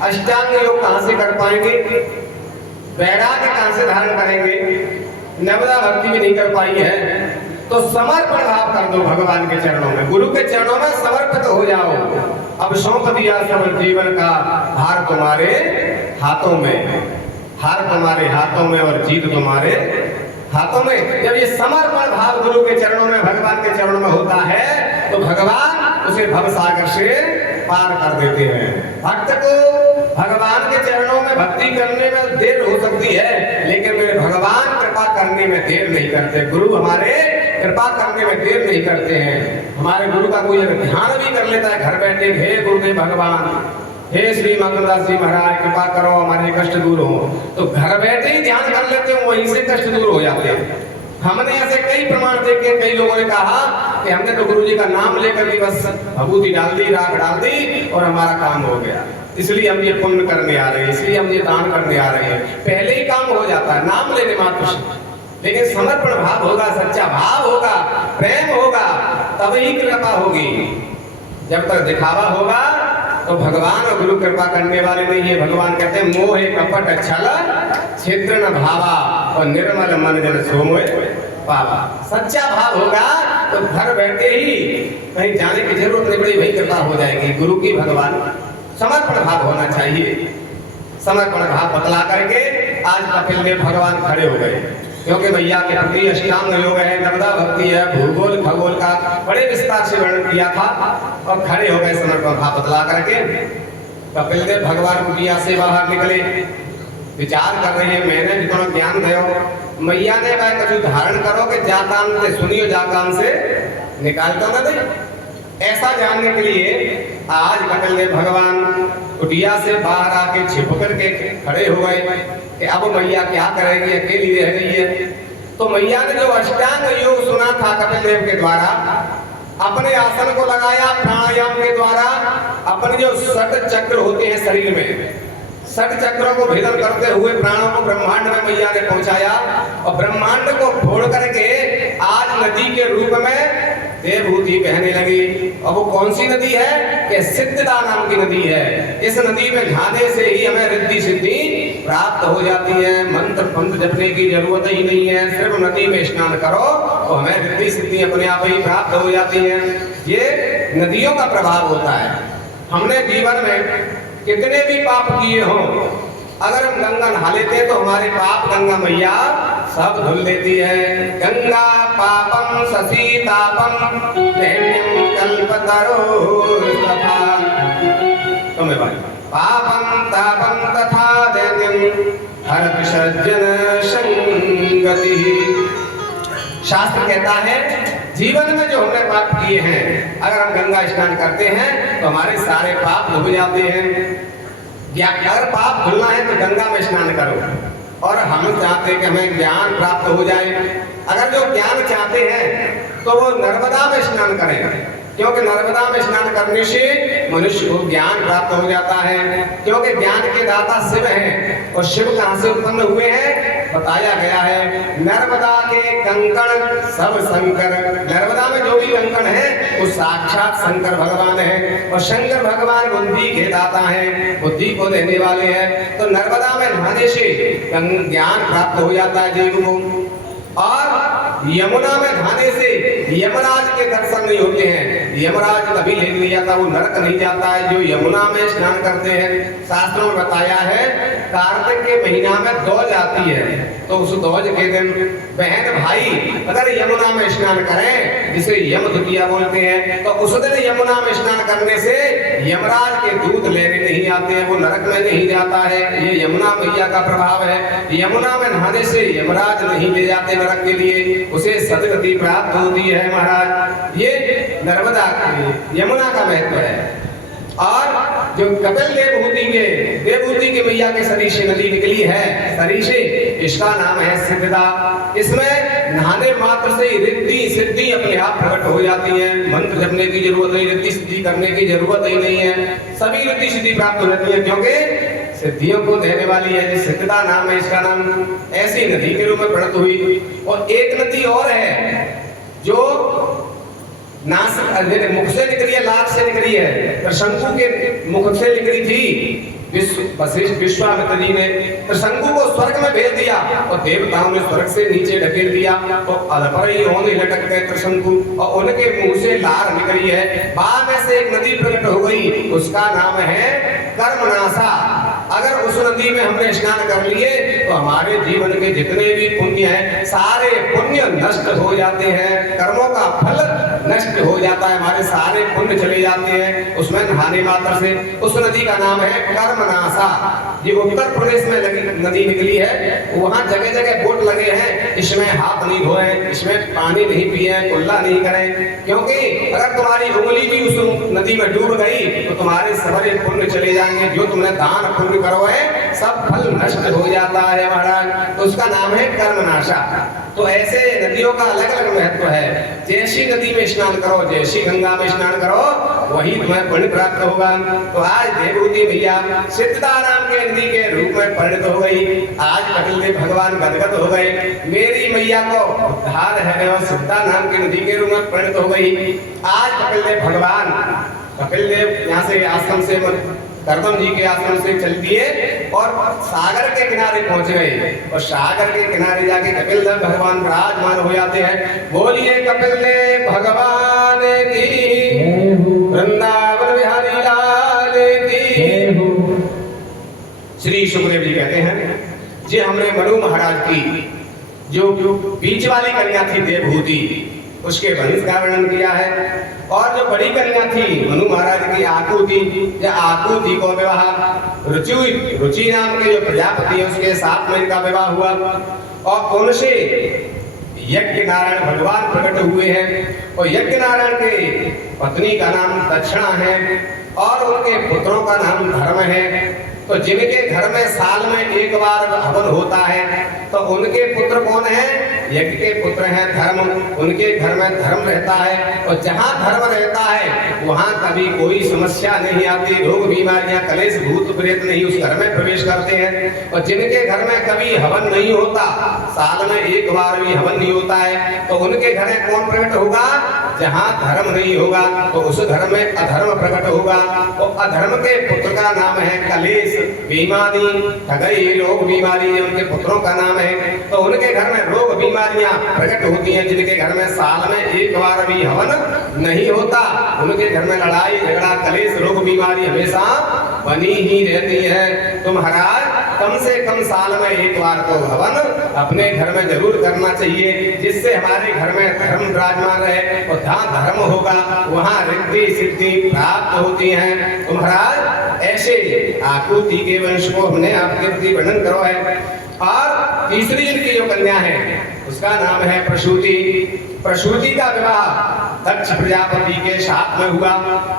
अष्टांग योग कहां से कर पाएंगे, वैराग्य कहां से धारण करेंगे, नवदा भक्ति भी नहीं कर पाई है, तो समर्पण भाव कर दो भगवान के चरणों में, गुरु के चरणों में समर्पित हो जाओ। अब सौंप दिया सब जीवन का भार तुम्हारे हाथों में, हार तुम्हारे हाथों में और जीत तुम्हारे हाथों में। जब ये समर्पण भाव गुरु के चरणों में, भगवान के चरणों में होता है, तो भगवान उसे भवसागर से पार कर देते हैं। भक्त को भगवान के चरणों में भक्ति करने में देर हो सकती है, लेकिन मेरे भगवान कृपा करने में देर नहीं करते। गुरु हमारे कृपा करने में देर नहीं करते हैं। हमारे गुरु का कोई अगर ध्यान भी कर लेता है घर बैठे, हे गुरुदेव भगवान, हे श्री मगनदास जी महाराज कृपा करो हमारे कष्ट दूर हो, तो घर बैठे ही ध्यान कर लेते हो, वहीं से कष्ट दूर हो जाते हैं। हमने ऐसे कई प्रमाण देखे, कई लोगों ने कहा कि हमने तो गुरु जी का नाम लेकर के बस भभूति डाल दी, राख डाल दी और हमारा काम हो गया, इसलिए हम ये पुण्य करने आ रहे हैं, इसलिए हम ये दान करने आ रहे हैं। पहले ही काम हो जाता है नाम लेने मात्र से, लेकिन समर्पण भाव होगा, सच्चा भाव होगा, प्रेम होगा, तब ही कृपा होगी। जब तक दिखावा होगा तो भगवान और गुरु कृपा करने वाले नहीं है। भगवान कहते हैं मोह कपट छल छिद्र न भावा और निर्मल मन जन सोमोय पावा। सच्चा भाव होगा तो घर बैठे ही कहीं जाने की जरूरत नहीं पड़ी, वही कृपा हो जाएगी गुरु की। भगवान समर्पण भाव होना चाहिए। समर्पण भाव बतला करके आज कपिल देव भगवान खड़े हो गए, क्योंकि मैया के प्रति अष्टांग योग है, नवदा भक्ति है, भूगोल खगोल का बड़े विस्तार से वर्णन किया था और खड़े हो गए समर्पण भाव बतला करके। कपिल देव भगवान कुटिया से बाहर निकले, विचार कर रहे हैं मैंने जितना ज्ञान दो, मैया ने वह कुछ धारण करो कि जाकान से सुनियो, जाकान से निकाल तो न दे। ऐसा जानने के लिए आज कपिल देव भगवान कुटिया से बाहर आके छिप करके खड़े हो गए कि अब मैया क्या करेगी, अकेली रह गई है। तो मैया ने जो अष्टांग योग सुना था कपिल देव के द्वारा, अपने आसन को लगाया, प्राणायाम के द्वारा अपने जो 60 चक्र होते हैं शरीर में, 60 चक्रों को भेदन करते हुए प्राणों को ब्रह्मांड में मैया ने पहुंचाया और ब्रह्मांड को फोड़ करके आज नदी के रूप में देवभूति बहने लगी। और वो कौन सी नदी है कि सिद्धदा नाम की नदी है। इस नदी में नहाने से ही हमें रिद्धि सिद्धि प्राप्त हो जाती है, मंत्र पंत्र जपने की जरूरत ही नहीं है, सिर्फ नदी में स्नान करो तो हमें रिद्धि सिद्धि अपने आप ही प्राप्त हो जाती है। ये नदियों का प्रभाव होता है। हमने जीवन में कितने भी पाप किए हों, अगर हम गंगा नहा लेते हैं तो हमारे पाप गंगा मैया सब धुल देती है। गंगा पापम ससीतापम दैन्यम कल्पतरो तथा तुम्हें भाई पापम तापम तथा दैन्यम हर विसर्जन संगति। शास्त्र कहता है जीवन में जो हमने पाप किए हैं, अगर हम गंगा स्नान करते हैं तो हमारे सारे पाप धुल जाते हैं। या अगर पाप धुलना है तो गंगा में स्नान करो। और हम चाहते हैं कि हमें ज्ञान प्राप्त हो जाए, अगर जो ज्ञान चाहते हैं तो वो नर्मदा में स्नान करें, क्योंकि नर्मदा में स्नान करने से मनुष्य को ज्ञान प्राप्त हो जाता है। क्योंकि ज्ञान के दाता शिव हैं, और शिव कहाँ से उत्पन्न हुए हैं बताया गया है। नर्मदा के कंकण सब शंकर, नर्मदा में जो भी कंकण है वो साक्षात शंकर भगवान है, और शंकर भगवान बुद्धि के दाता हैं, बुद्धि को देने वाले हैं। तो नर्मदा में नहाने से ज्ञान प्राप्त हो जाता है जीव को। और यमुना में नहाने से यमराज के दर्शन नहीं होते हैं, यमराज कभी ले नहीं जाता, वो नरक नहीं जाता है जो यमुना में स्नान करते हैं। शास्त्रों में बताया है कार्तिक के महीना में दौज आती है, तो उस दौज के दिन बहन भाई अगर यमुना में स्नान करें, जिसे यम द्वितीया बोलते हैं, तो उस दिन यमुना में स्नान करने से यमराज के दूत लेने नहीं आते हैं, वो नरक में नहीं जाता है। ये यमुना मैया का प्रभाव है। यमुना में नहाने से यमराज नहीं ले जाते नरक के लिए, उसे सदगति प्राप्त होती है महाराज। ये नर्मदा यमुना का महत्व है। और जो कपिल देवभूति के मैया के शरीर से नदी निकली है, शरीर से, इसका नाम है सिद्धदा। इसमें नहाने मात्र से रिद्धि सिद्धि अपने आप प्रकट हो जाती है, मंत्र जपने की जरूरत नहीं, रिद्धि सिद्धि करने की जरूरत ही नहीं है, सभी रिद्धि सिद्धि प्राप्त हो जाती है, क्योंकि सिद्धियों को देने वाली है। सिद्धदा नाम है इसका नाम, ऐसी नदी के रूप में प्रकट हुई। और एक नदी और है जो नासिक मुख से निकली है, लाट से निकली है, त्रिशंकु के मुख से निकली थी। विश्वामित्र जी ने त्रिशंकु को स्वर्ग में भेज दिया, और देवताओं ने स्वर्ग से नीचे ढकेल दिया, तो अधपर ही होने लटक गए त्रिशंकु, और उनके मुंह से लार निकली है। बाद में से एक नदी प्रकट हो गई, उसका नाम है कर्मनाशा। अगर उस नदी में हमने स्नान कर लिए तो हमारे जीवन के जितने भी पुण्य हैं, सारे पुण्य नष्ट हो जाते हैं, कर्मों का फल नष्ट हो जाता है, हमारे सारे पुण्य चले जाते हैं उसमें नहाने मात्र से। उस नदी का नाम है कर्मनाशा। ये उत्तर प्रदेश में नदी निकली है, वहाँ जगह जगह बोट लगे हैं, इसमें हाथ नहीं धोए, इसमें पानी नहीं पिए, कुल्ला नहीं करें, क्योंकि अगर तुम्हारी उंगली भी उस नदी में डूब गई तो तुम्हारे सारे पुण्य चले जाएंगे, जो तुमने दान पुण्य करो है सब फल नष्ट हो जाता है महाराज। तो उसका नाम है कर्मनाशा। तो ऐसे नदियों का अलग अलग महत्व है। जैसी नदी में स्नान करो, जैसी गंगा में स्नान करो, वही तुम्हें पुण्य प्राप्त होगा। तो आज देवभूति मैया सिद्धदा नाम के नदी के रूप में परिणत हो गई। आज कपिल देव भगवान गदगद हो गए, मेरी मैया को उद्धार है और सिद्धदा नाम की नदी के रूप में परिणत हो गई। आज कपिल देव भगवान, कपिल देव यहाँ से आश्रम से कर्दम जी के आश्रम से चल दिए और सागर के किनारे पहुंच गए, और सागर के किनारे जाके कपिल देव भगवान विराजमान हो जाते हैं। बोलिए कपिल देव भगवान की, वृंदावन बिहारी लाल की। श्री सुखदेव जी कहते हैं जी हमने मनु महाराज की जो बीच वाली कन्या थी देवभूति, उसके वंश का वर्णन किया है। और जो बड़ी कन्या थी मनु महाराज की आकुति, या आकुति को विवाह रुचि नाम के जो प्रजापति है उसके साथ में इनका विवाह हुआ, और उनसे यज्ञ नारायण भगवान प्रकट हुए हैं। और यज्ञ नारायण के पत्नी का नाम दक्षिणा है, और उनके पुत्रों का नाम धर्म है। तो जिनके घर में साल में एक बार हवन होता है तो उनके पुत्र कौन है? यज्ञ के पुत्र हैं धर्म। उनके घर में धर्म रहता है, और जहाँ धर्म रहता है वहाँ कभी कोई समस्या नहीं आती, रोग बीमारियां कलेश भूत प्रेत नहीं उस घर में प्रवेश करते हैं। और जिनके घर में कभी हवन नहीं होता, साल में एक बार भी हवन नहीं होता है, तो उनके घर में कौन प्रकट होगा? जहाँ धर्म नहीं होगा तो उस घर में अधर्म प्रकट होगा। और अधर्म के पुत्र का नाम है कलेश, बीमारी, ठगई, रोग बीमारी उनके पुत्रों का नाम है। तो उनके घर में रोग बीमारियां प्रकट होती हैं। जिनके घर में साल में एक बार भी हवन नहीं होता, उनके घर में लड़ाई झगड़ा कलेश रोग बीमारी हमेशा बनी ही रहती है। तो महाराज कम से कम साल में एक बार तो हवन अपने घर में जरूर करना चाहिए, जिससे हमारे घर में धर्म विराजमान रहे। और जहाँ धर्म होगा वहाँ रिद्धि सिद्धि प्राप्त होती हैं। तो महाराज ऐसे आकुति के वंश को हमने आपके प्रति वर्णन करो है। और तीसरी इनकी जो कन्या है उसका नाम है प्रसूति। प्रसूति का विवाह दक्ष प्रजापति के साथ में हुआ।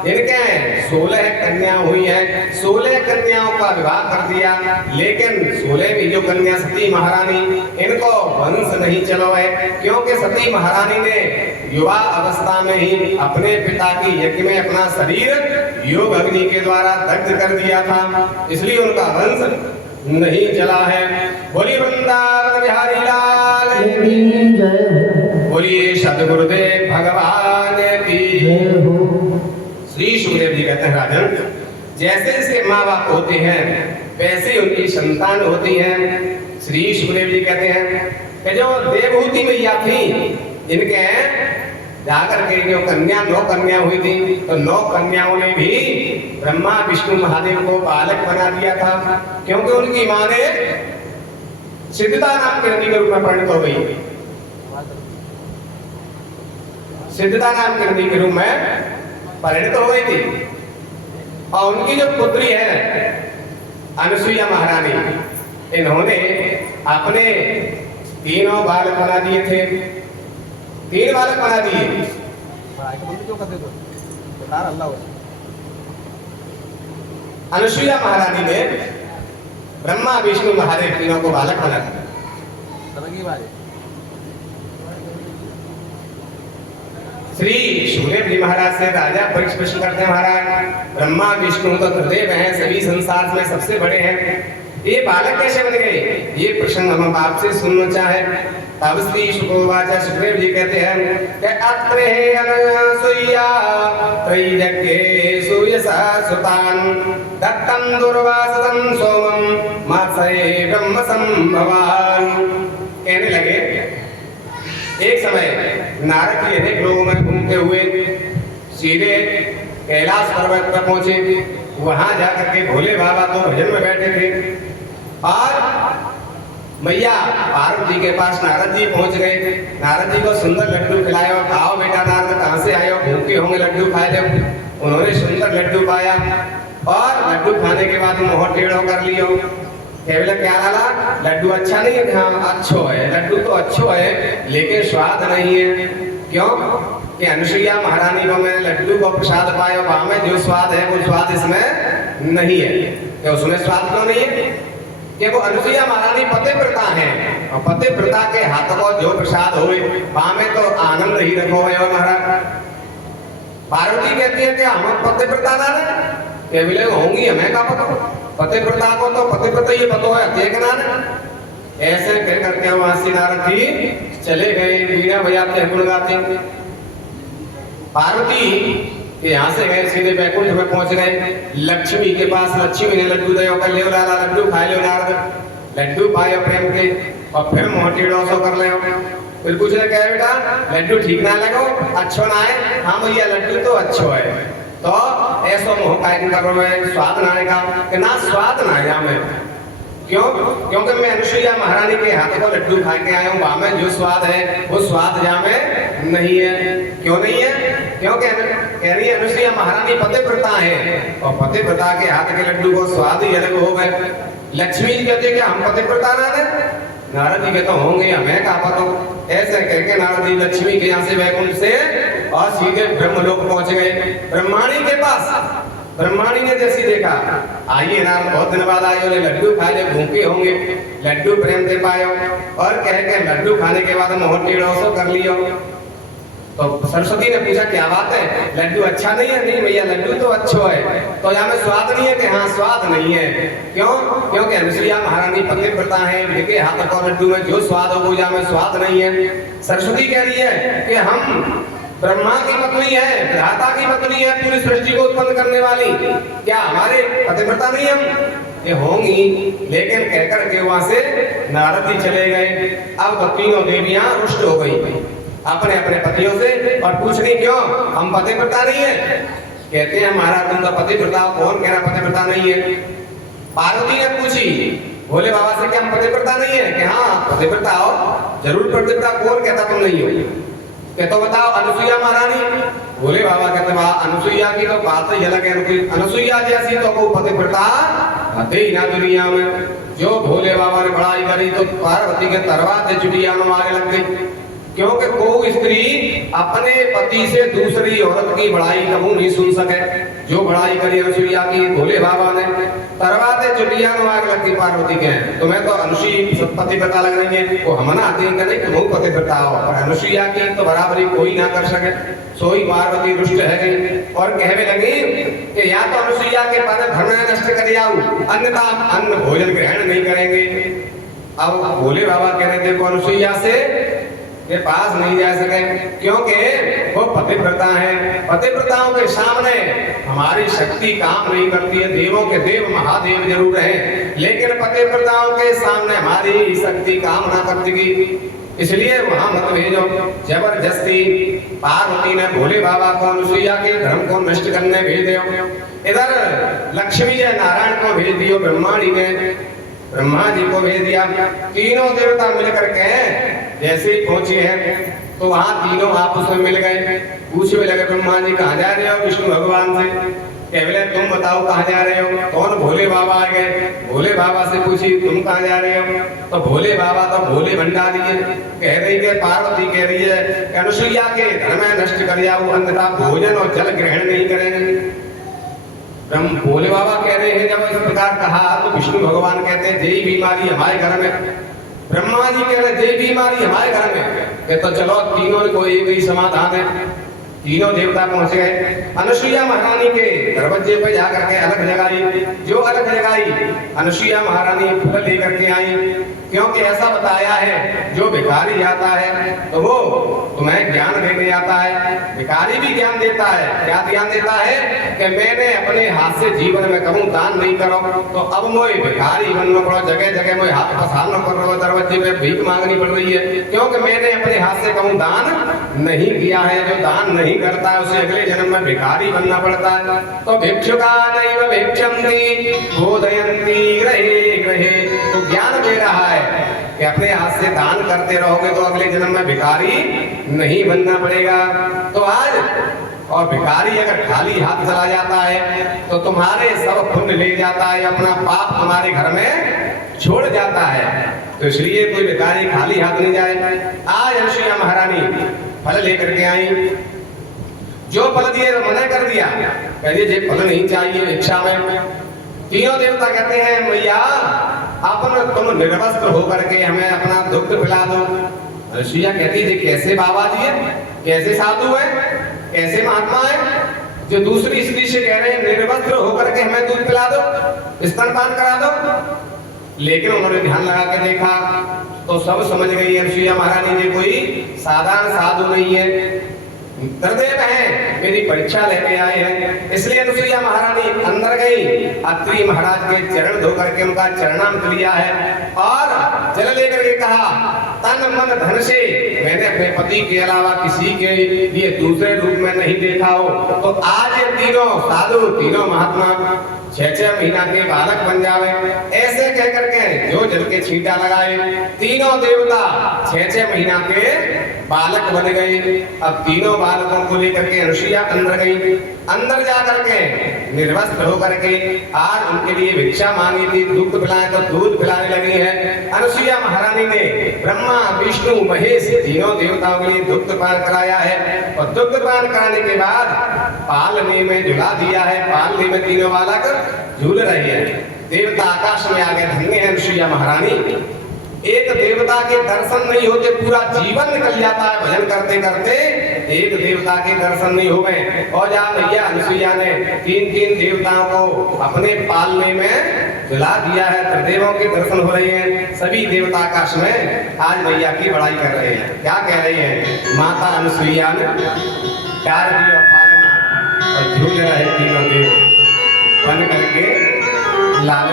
इनके 16 कन्या हुई हैं। 16 कन्याओं का विवाह कर दिया, लेकिन 16वीं जो कन्या सती महारानी, इनको वंश नहीं चलो है, क्योंकि सती महारानी ने युवा अवस्था में ही अपने पिता की यज्ञ में अपना शरीर योग अग्नि के द्वारा दग्ध कर दिया था, इसलिए उनका वंश नहीं चला है। बोलिए वृंदावन बिहारी लाल की जय, बोलिए सदगुरुदेव भगवान की जय हो। श्री सुखदेव जी कहते हैं, राजन, जैसे इसके माँ बाप होते हैं वैसे उनकी संतान होती है। श्री सुखदेव जी कहते हैं कि जो देवहूति मैया थी, इनके जाकर के जो कन्या 9 कन्या हुई थी, तो 9 कन्याओं ने भी ब्रह्मा विष्णु महादेव को बालक बना दिया था, क्योंकि उनकी माँ ने सिद्धता नाम के नदी के रूप में परिणत हो गई। सिद्धता नाम के नदी के रूप में परिणत हो गई थी। और उनकी जो पुत्री है अनुसुईया महारानी, इन्होंने अपने 3 बालक बना दिए थे। 3 बालक बना दिए। अनुसुईया महारानी ने ब्रह्मा विष्णु महादेव तीनों को बालक बना दिया। श्री सुखदेव जी महाराज से राजा परीक्ष प्रश्न करते हैं, महाराज ब्रह्मा विष्णु तो त्रिदेव हैं, सभी संसार में सबसे बड़े हैं, ये बालक कैसे बन गए? ये प्रश्न हम आपसे सुनना चाहे। तब श्री शुकोवाच, सुखदेव जी कहते हैं कि अत्र हे अनुसुईया त्रैजज्ञेषु यशा सुतान् दत्तं दुर्वासतं सोमं मात्सये ब्रह्म संभवान्। कहने लगे, एक समय नारद जी अनेक लोगों में घूमते हुए सीधे कैलाश पर्वत पर पहुंचे। वहां जाकर के भोले बाबा तो भजन में बैठे थे, और मैया पार्वती के पास नारद जी पहुंच गए। नारद जी को सुंदर लड्डू खिलाया। आओ बेटा नारद, कहाँ से आए हो? भूखे होंगे लड्डू खाए जब। उन्होंने सुंदर लड्डू पाया, और लड्डू खाने के बाद मुंह टेढ़ो कर लियो। केवल क्या लाला, लड्डू अच्छा नहीं है? हाँ अच्छो है, लड्डू तो अच्छो है, लेकिन स्वाद नहीं है। क्यों? कि अनुसुईया महारानी को मैंने लड्डू को प्रसाद पाया, वहां में जो स्वाद है वो स्वाद इसमें नहीं है। कि उसमें स्वाद क्यों नहीं है? कि वो अनुसुईया महारानी पतिव्रता है, और पतिव्रता के हाथ को जो प्रसाद हो वहां में तो आनंद ही रखो है महाराज। पार्वती कहती है कि हम पतिव्रता ना के मिले होंगी, हमें का पता? पतिव्रता को तो पतिव्रता ये पता है, देखना ना। ऐसे कह करके वहां से नारद जी चले गए, बीना बजाते गुण गाते। पार्वती के यहाँ से गए, सीधे बैकुंठ में पहुंच गए। लक्ष्मी के पास लक्ष्मी ने लड्डू दे कर ले लाला, लड्डू खा लो नारद। लड्डू पायो प्रेम के, और फिर मुंह टेढ़ो सो कर ले। फिर पूछ रहे, क्या बेटा लड्डू ठीक ना लगो, अच्छो ना है? हाँ भैया लड्डू तो अच्छो है, तो ऐसो मुंह कायन कर रहे हैं, स्वाद ना आएगा? कि ना स्वाद ना आया मैं। क्यों? क्योंकि मैं अनुसुईया महारानी के हाथ को लड्डू खा के आया हूँ, वहां में जो स्वाद है वो स्वाद यहाँ में नहीं है। क्यों नहीं है? क्योंकि कह रही है अनुसुईया महारानी पतिव्रता है, और पतिव्रता के हाथ के लड्डू को स्वाद ही अलग हो गए। लक्ष्मी जी कहते कि हम पतिव्रता ना है? नारद जी कहते होंगे, हमें क्या पता। ऐसे कह के नारद जी लक्ष्मी के यहाँ से वैकुंठ से और सीधे ब्रह्मलोक पहुंच गए, ब्रह्माणी के पास। ब्रह्माणी ने जैसी देखा, आइए नारद बहुत दिन बाद आए, लड्डू खा ले, भूखे होंगे, लड्डू प्रेम दे पायो, और कह के लड्डू खाने के बाद मोहन टेढ़ो सो कर लियो। तो सरस्वती ने पूछा, क्या बात है, लड्डू अच्छा नहीं है? नहीं भैया लड्डू तो अच्छो है, तो यहाँ में स्वाद नहीं है? कि हाँ स्वाद नहीं है। क्यों? क्योंकि अनुसुईया महारानी पतिव्रता है, उनके हाथ का लड्डू में जो स्वाद हो वो यहाँ में स्वाद नहीं है। सरस्वती कह रही है कि हम ब्रह्मा की पत्नी है, भ्राता की पत्नी है, पूरी सृष्टि को उत्पन्न करने वाली, क्या हमारे पतिव्रता नहीं हम? ये होंगी। लेकिन कहकर के वहां से नारद जी चले गए। अब तीनों देवियां रुष्ट हो गई अपने अपने पतियों से, और पूछ रही क्यों हम पतिव्रता नहीं है? कहते हैं महाराज तुम तो पतिव्रता हो। कौन कह रहा पतिव्रता नहीं है? पार्वती ने पूछी भोले बाबा से, क्या हम पतिव्रता नहीं है? कि हाँ पतिव्रता हो, जरूर पतिव्रता। कौन कहता तुम नहीं हो? कि तो बताओ अनुसुईया महारानी। भोले बाबा कहते अनुसुईया की तो बात ही अलग है, अनुसुईया जैसी तो कोई पतिव्रता आते ही ना दुनिया में। जो भोले बाबा ने बड़ाई करी तो पार्वती के तरवा से चुटिया में आगे लग गई, क्योंकि कोई स्त्री अपने पति से दूसरी औरत की बड़ाई कबू नहीं सुन सके। जो बड़ाई करी अनुसुईया की भोले बाबा ने, तरवाते चुटिया में आग लगी पार्वती के। तुम्हें तो अनुसुई पति पता लग रही है, वो हम ना आते नहीं तुम पति बताओ, पर अनुसुईया की तो बराबरी कोई ना कर सके। सोई पार्वती रुष्ट है गई और कहने लगी कि या तो अनुसुईया के पद धर्म नष्ट कर जाओ, अन्यथा अन्न भोजन ग्रहण नहीं करेंगे। अब भोले बाबा कह रहे थे को अनुसुईया से के पास नहीं जा सके, क्योंकि वो पतिव्रता है। पतिव्रताओं के सामने हमारी शक्ति काम नहीं करती है। देवों के देव महादेव जरूर है, लेकिन पतिव्रताओं के सामने हमारी शक्ति काम ना करती। इसलिए वहां मत भेजो। जबरदस्ती पार्वती ने भोले बाबा को अनुसुईया के धर्म को नष्ट करने भेज दियो। इधर लक्ष्मी या नारायण को भेज दियो, ब्रह्मा जी ने ब्रह्मा जी को भेज दिया। तीनों देवता मिलकर के जैसे ही पहुंचे हैं तो वहां तीनों आपस में मिल गए। पूछने लगे ब्रह्मा जी कहाँ जा रहे हो विष्णु भगवान से, कहले तुम बताओ कहाँ जा रहे हो। कौन? भोले बाबा आ गए। भोले बाबा से पूछी तुम कहाँ जा रहे हो, तो भोले बाबा तो भोले भंडारी है। कह रही है पार्वती कह रही है अनुसुईया के धर्म नष्ट कर जाओ, अन्यथा भोजन और जल ग्रहण नहीं करेंगे। ब्रह्म भोले बाबा कह रहे हैं जब इस प्रकार कहा तो विष्णु भगवान कहते हैं जय बीमारी हमारे घर में। ब्रह्मा जी कह रहे जय बीमारी हमारे घर में, तो चलो तीनों को एक ही समाधान है। तीनों देवता पहुंच गए। अनुसुईया महारानी के दरवाजे पे जाकर के अलग जगाई। जो अलग जगाई अनुसुईया महारानी फूल लेकर के आई, क्योंकि ऐसा बताया है जो भिखारी आता है तो वो तुम्हें ज्ञान देने आता है। भिखारी भी ज्ञान देता है। क्या ज्ञान देता है कि मैंने अपने हाथ से जीवन में कहूँ दान नहीं करो, तो अब मोए भिखारी बनना पड़ो, जगह जगह मोए हाथ पसारना पड़ रहा है, दरवाजे पे भीख मांगनी पड़ रही है, क्योंकि मैंने अपने हाथ से कहूँ दान नहीं किया है। जो दान नहीं करता है उसे अगले जन्म में भिखारी बनना पड़ता है। तो भिक्षुका नैव भिक्षन्ति बोधयन्ति ग्रहे ग्रहे, तो ज्ञान दे रहा है कि अपने हाथ से दान करते रहोगे तो अगले जन्म में भिखारी नहीं बनना पड़ेगा। तो आज और भिखारी अगर खाली हाथ चला जाता है तो तुम्हारे सब पुण्य ले जाता है, अपना पाप तुम्हारे घर में छोड़ जाता है। तो इसलिए कोई भिखारी खाली हाथ नहीं जाए। आज अनुसुईया महारानी फल लेकर के आई। जो फल दिए मना कर दिया, कहिए ये फल नहीं चाहिए इच्छा में। तीनों देवता कहते हैं मैया अपन तुम निर्वस्त्र होकर के हमें अपना दुग्ध पिला दो। अनुसुईया कहती है कैसे बाबा जी है, कैसे साधु है, कैसे महात्मा है जो दूसरी स्त्री से कह रहे हैं निर्वस्त्र होकर के हमें दूध पिला दो, स्तनपान करा दो। लेकिन उन्होंने ध्यान लगा के देखा तो सब समझ गई अनुसुईया महारानी ये कोई साधारण साधु नहीं है, गुरुदेव हैं, मेरी परीक्षा लेके आए हैं। इसलिए अनुसुईया महारानी अंदर गई, अत्रि महाराज के चरण धो करके उनका चरणामृत लिया है और जल लेकर के कहा तन मन धन से मैंने अपने पति के अलावा किसी के लिए दूसरे रूप में नहीं देखा हो। तो आज ये तीनों साधु तीनों महात्मा 6-6 महीना के बालक बन जावे। ऐसे कह करके जो जल के छींटा लगाए तीनों देवता 6-6 महीना के बालक बन गए। अब तीनों बालकों को लेकर के अनुसुईया अंदर गई। अंदर जा करके निर्वस्त्र होकर के आज उनके लिए भिक्षा मांगी थी, दूध पिलाए तो दूध पिलाने लगी है। अनुसुईया महारानी ने ब्रह्मा विष्णु महेश तीनों देवताओं के लिए दुग्ध पान कराया है और दुग्ध पान कराने के बाद पालने में झुला दिया है। पालने में तीनों बालक झूल रहे हैं। देवता आकाश में आ गए। धन्य है अनुसुईया महारानी। एक देवता के दर्शन नहीं होते पूरा जीवन निकल जाता है भजन करते करते, एक देवता के दर्शन नहीं हो गए। और जहाँ भैया अनुसुईया ने 3-3 देवताओं को अपने पालने में झुला दिया है, त्रिदेवों के दर्शन हो रहे हैं। सभी देवता आकाश में आज मैया की बड़ाई कर रहे हैं। क्या कह रहे हैं? माता अनुसुईया ने प्यार दिया पालना और झूल रहे तीनों देव बन करके लाल।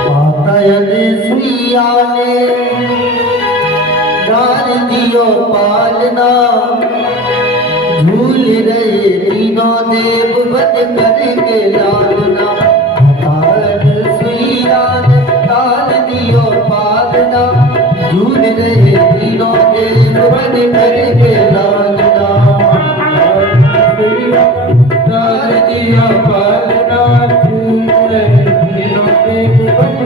माता अनुसुईया ने प्यार दियो पालना, झूल रहे तीनों देव बन करके लालना। माता अनुसुईया ने प्यार दियो पालना, झूल रहे तीनों देव बन करके लालना। प्यार दियो पालना, झूल रहे तीनों देव बन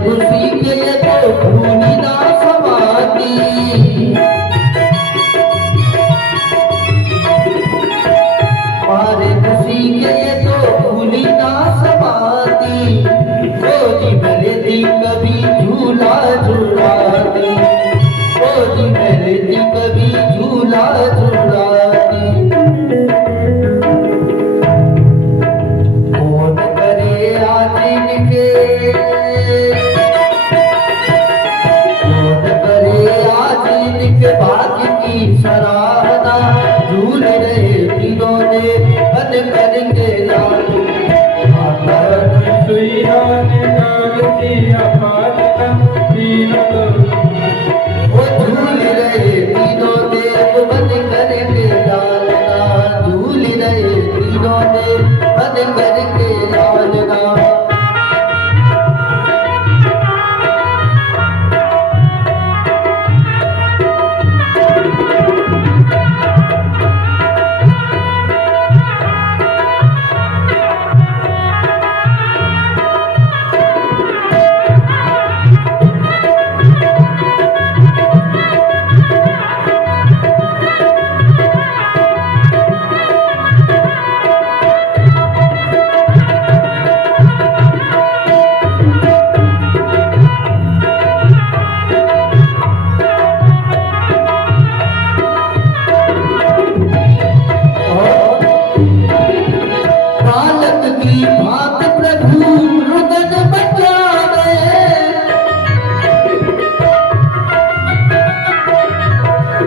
खुशी के ये तो भूमि ना समाती, हमारे खुशी के ये तो भूमि ना समाती, गोदी में लेती कभी झूला झूलाती, गोदी में लेती कभी झूला झूलाती। कौन करे आज इनके, कौन करे आज इनके भाग्य की सराहना, झूल रहे तीनों ने बन करके लाडू, सुइया निकाल दिया पालना तीनों वो झूल रहे तीनों ने बन करके लालना, झूल रहे तीनों ने बन करके लालना। बालक की भांति प्रभु रुदन बचावे,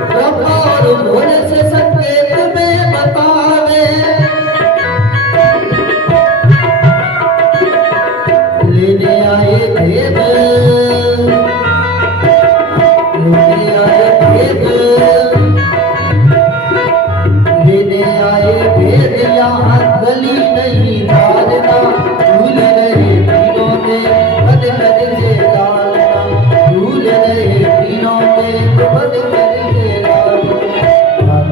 ब्रह्मा और भोले से संकेत में बतावे, लेने आए भेद, लेने आए भेद, लेने आए भेद यहाँ गली नहीं डालना, झूल रहे तीनों ने बद करके डालना, झूल रहे तीनों ने बद करके डालना,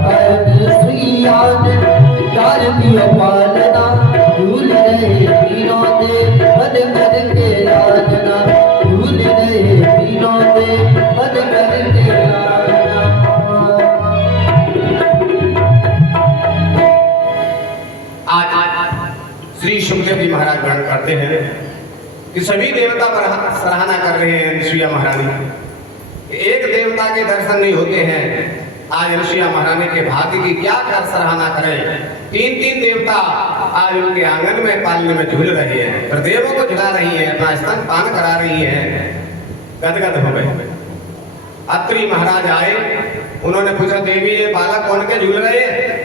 सुइया ने डाल दिया पालना, झूल रहे तीनों ने बद करके डालना, झूल रहे तीनों ने बद करके डालना। आज श्री सुखदेव जी महाराज वर्णन करते हैं कि सभी देवता पर सराहना कर रहे हैं अनुसुईया महारानी। एक देवता के दर्शन नहीं होते हैं, आज अनुसुईया महारानी के भाग्य की क्या कर सराहना करें। तीन तीन देवता आज उनके आंगन में पालने में झूल रहे हैं, प्रदेवों को झुला रही है, अपना स्तन पान करा रही है, गदगद हो गए। अत्रि महाराज आए, उन्होंने पूछा देवी ये बालक कौन के झूल रहे हैं।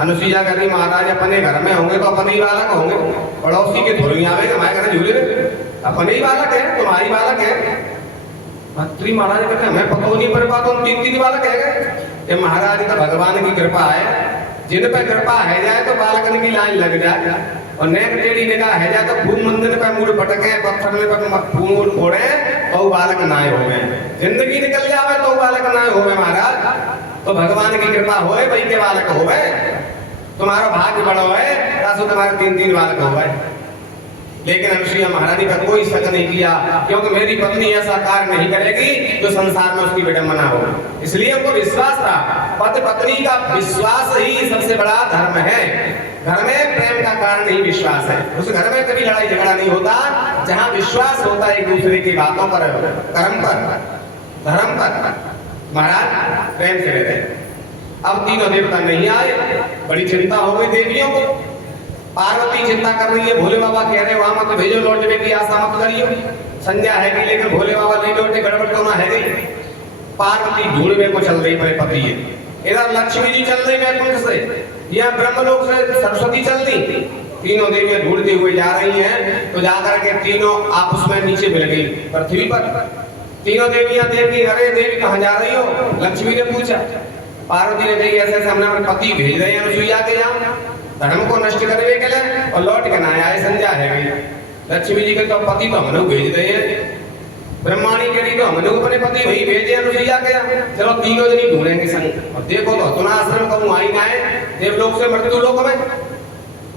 अनुसुईया कहती महाराज अपने घर में होंगे तो अपने ही बालक होंगे, पड़ोसी के थोड़ी आवेंगे हमारे घर झूले, अपने ही बालक है, तुम्हारी बालक है। अत्रि महाराज कहते हमें पता नहीं पर बात हम तीन तीन बालक है। ये महाराज का भगवान की कृपा है, जिन पर कृपा है जाए तो बालकन की लाइन लग जाए, और नेक टेढ़ी निगाह है जाए तो फूल मंदिर पर मूड पटके, पत्थर में पर फूल फोड़े तो बालक नाय हो गए, जिंदगी निकल जावे तो बालक नाय हो गए। महाराज तो भगवान की कृपा होए भाई के बालक हो गए, तुम्हारा भाग्य बड़ा है, तासु तुम्हारे तीन तीन बालक हो गए। लेकिन अनुसुईया महारानी का कोई शक नहीं किया, क्योंकि मेरी पत्नी ऐसा कार्य नहीं करेगी जो संसार में उसकी विडंबना हो। इसलिए उनको विश्वास था, पति पत्नी का विश्वास ही सबसे बड़ा धर्म है। घर में प्रेम का कारण नहीं विश्वास है, उस घर में कभी लड़ाई झगड़ा नहीं होता जहाँ विश्वास होता है एक दूसरे की बातों पर, कर्म पर, धर्म पर। महाराज प्रेम से रहते। अब तीनों देवता नहीं आए, बड़ी चिंता हो गई देवियों को। पार्वती चिंता कर रही है, भोले बाबा कह रहे वहां मत भेजो, लौटने की आशा मत करियो, संज्ञा है कि, लेकिन भोले बाबा नहीं लौटे, गड़बड़ तो ना है गई। पार्वती ढूंढने को चल रही मेरे पति है, इधर लक्ष्मी जी चल रही वैकुंठ से, यह ब्रह्मलोक से सरस्वती चल रही। तीनों देवियां ढूंढती हुई जा रही हैं, तो जाकर के तीनों आपस में नीचे मिल गई पृथ्वी पर। तीनों देवियां देखी, अरे देवी कहाँ जा रही हो? लक्ष्मी ने पूछा। पार्वती ने कही ऐसे हमने अपने पति भेज रहे हैं अनुसुईया के यहाँ धर्म को नष्ट करने के लिए, और लौट के ना आए, संध्या है गई। लक्ष्मी जी के तो पति तो हमने भेज रहे हैं, ब्रह्माणी के लिए तो हमने अपने पति वही भेजे अनुसुईया के यहाँ, चलो तीनों जनी ढूंढेंगे संग। और देखो तो हतुना आश्रम कहूँ आई ना है, देवलोक से मृत्यु लोक में।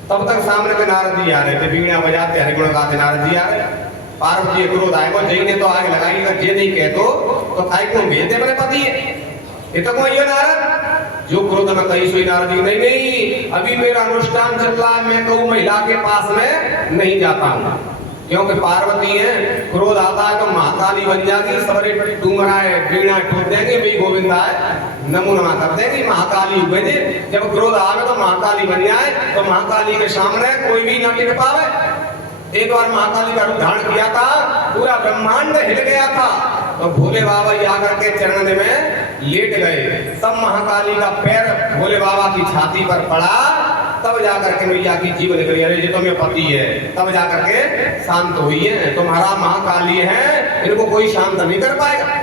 तब तक सामने के नारद जी आ रहे थे, बीड़ा बजाते हरिगुण गाते नारद जी आ रहे। पार्वती क्रोध आएगा जई ने तो आग लगाई, अगर जे नहीं कहतो तो काय को भेजते अपने पति है। ये तो कोई है नारद जो क्रोध में कही सोई नारद जी नहीं नहीं अभी मेरा अनुष्ठान चल रहा है, मैं कहूँ महिला के पास में नहीं जाता हूँ, क्योंकि पार्वती है क्रोध आता है तो महाकाली बन जाएगी, सबरे डूमराए बीणा ठोक देंगे, भाई गोविंदा है नमो नमा कर देंगे, महाकाली हुए थे। जब क्रोध आवे तो महाकाली बन जाए तो महाकाली के सामने कोई भी न टिक पावे। एक बार महाकाली का रूप धारण किया था, पूरा ब्रह्मांड हिल गया था, तो भोले बाबा ये आकर के चरण में लेट गए। सब महाकाली का पैर भोले बाबा की छाती पर पड़ा, तब जाकर के मैया की जीव निकली, अरे ये तो मेरा पति है। तब जाकर के शांत हुई है, तुम्हारा महाकाली है, इनको कोई शांत नहीं कर पाएगा।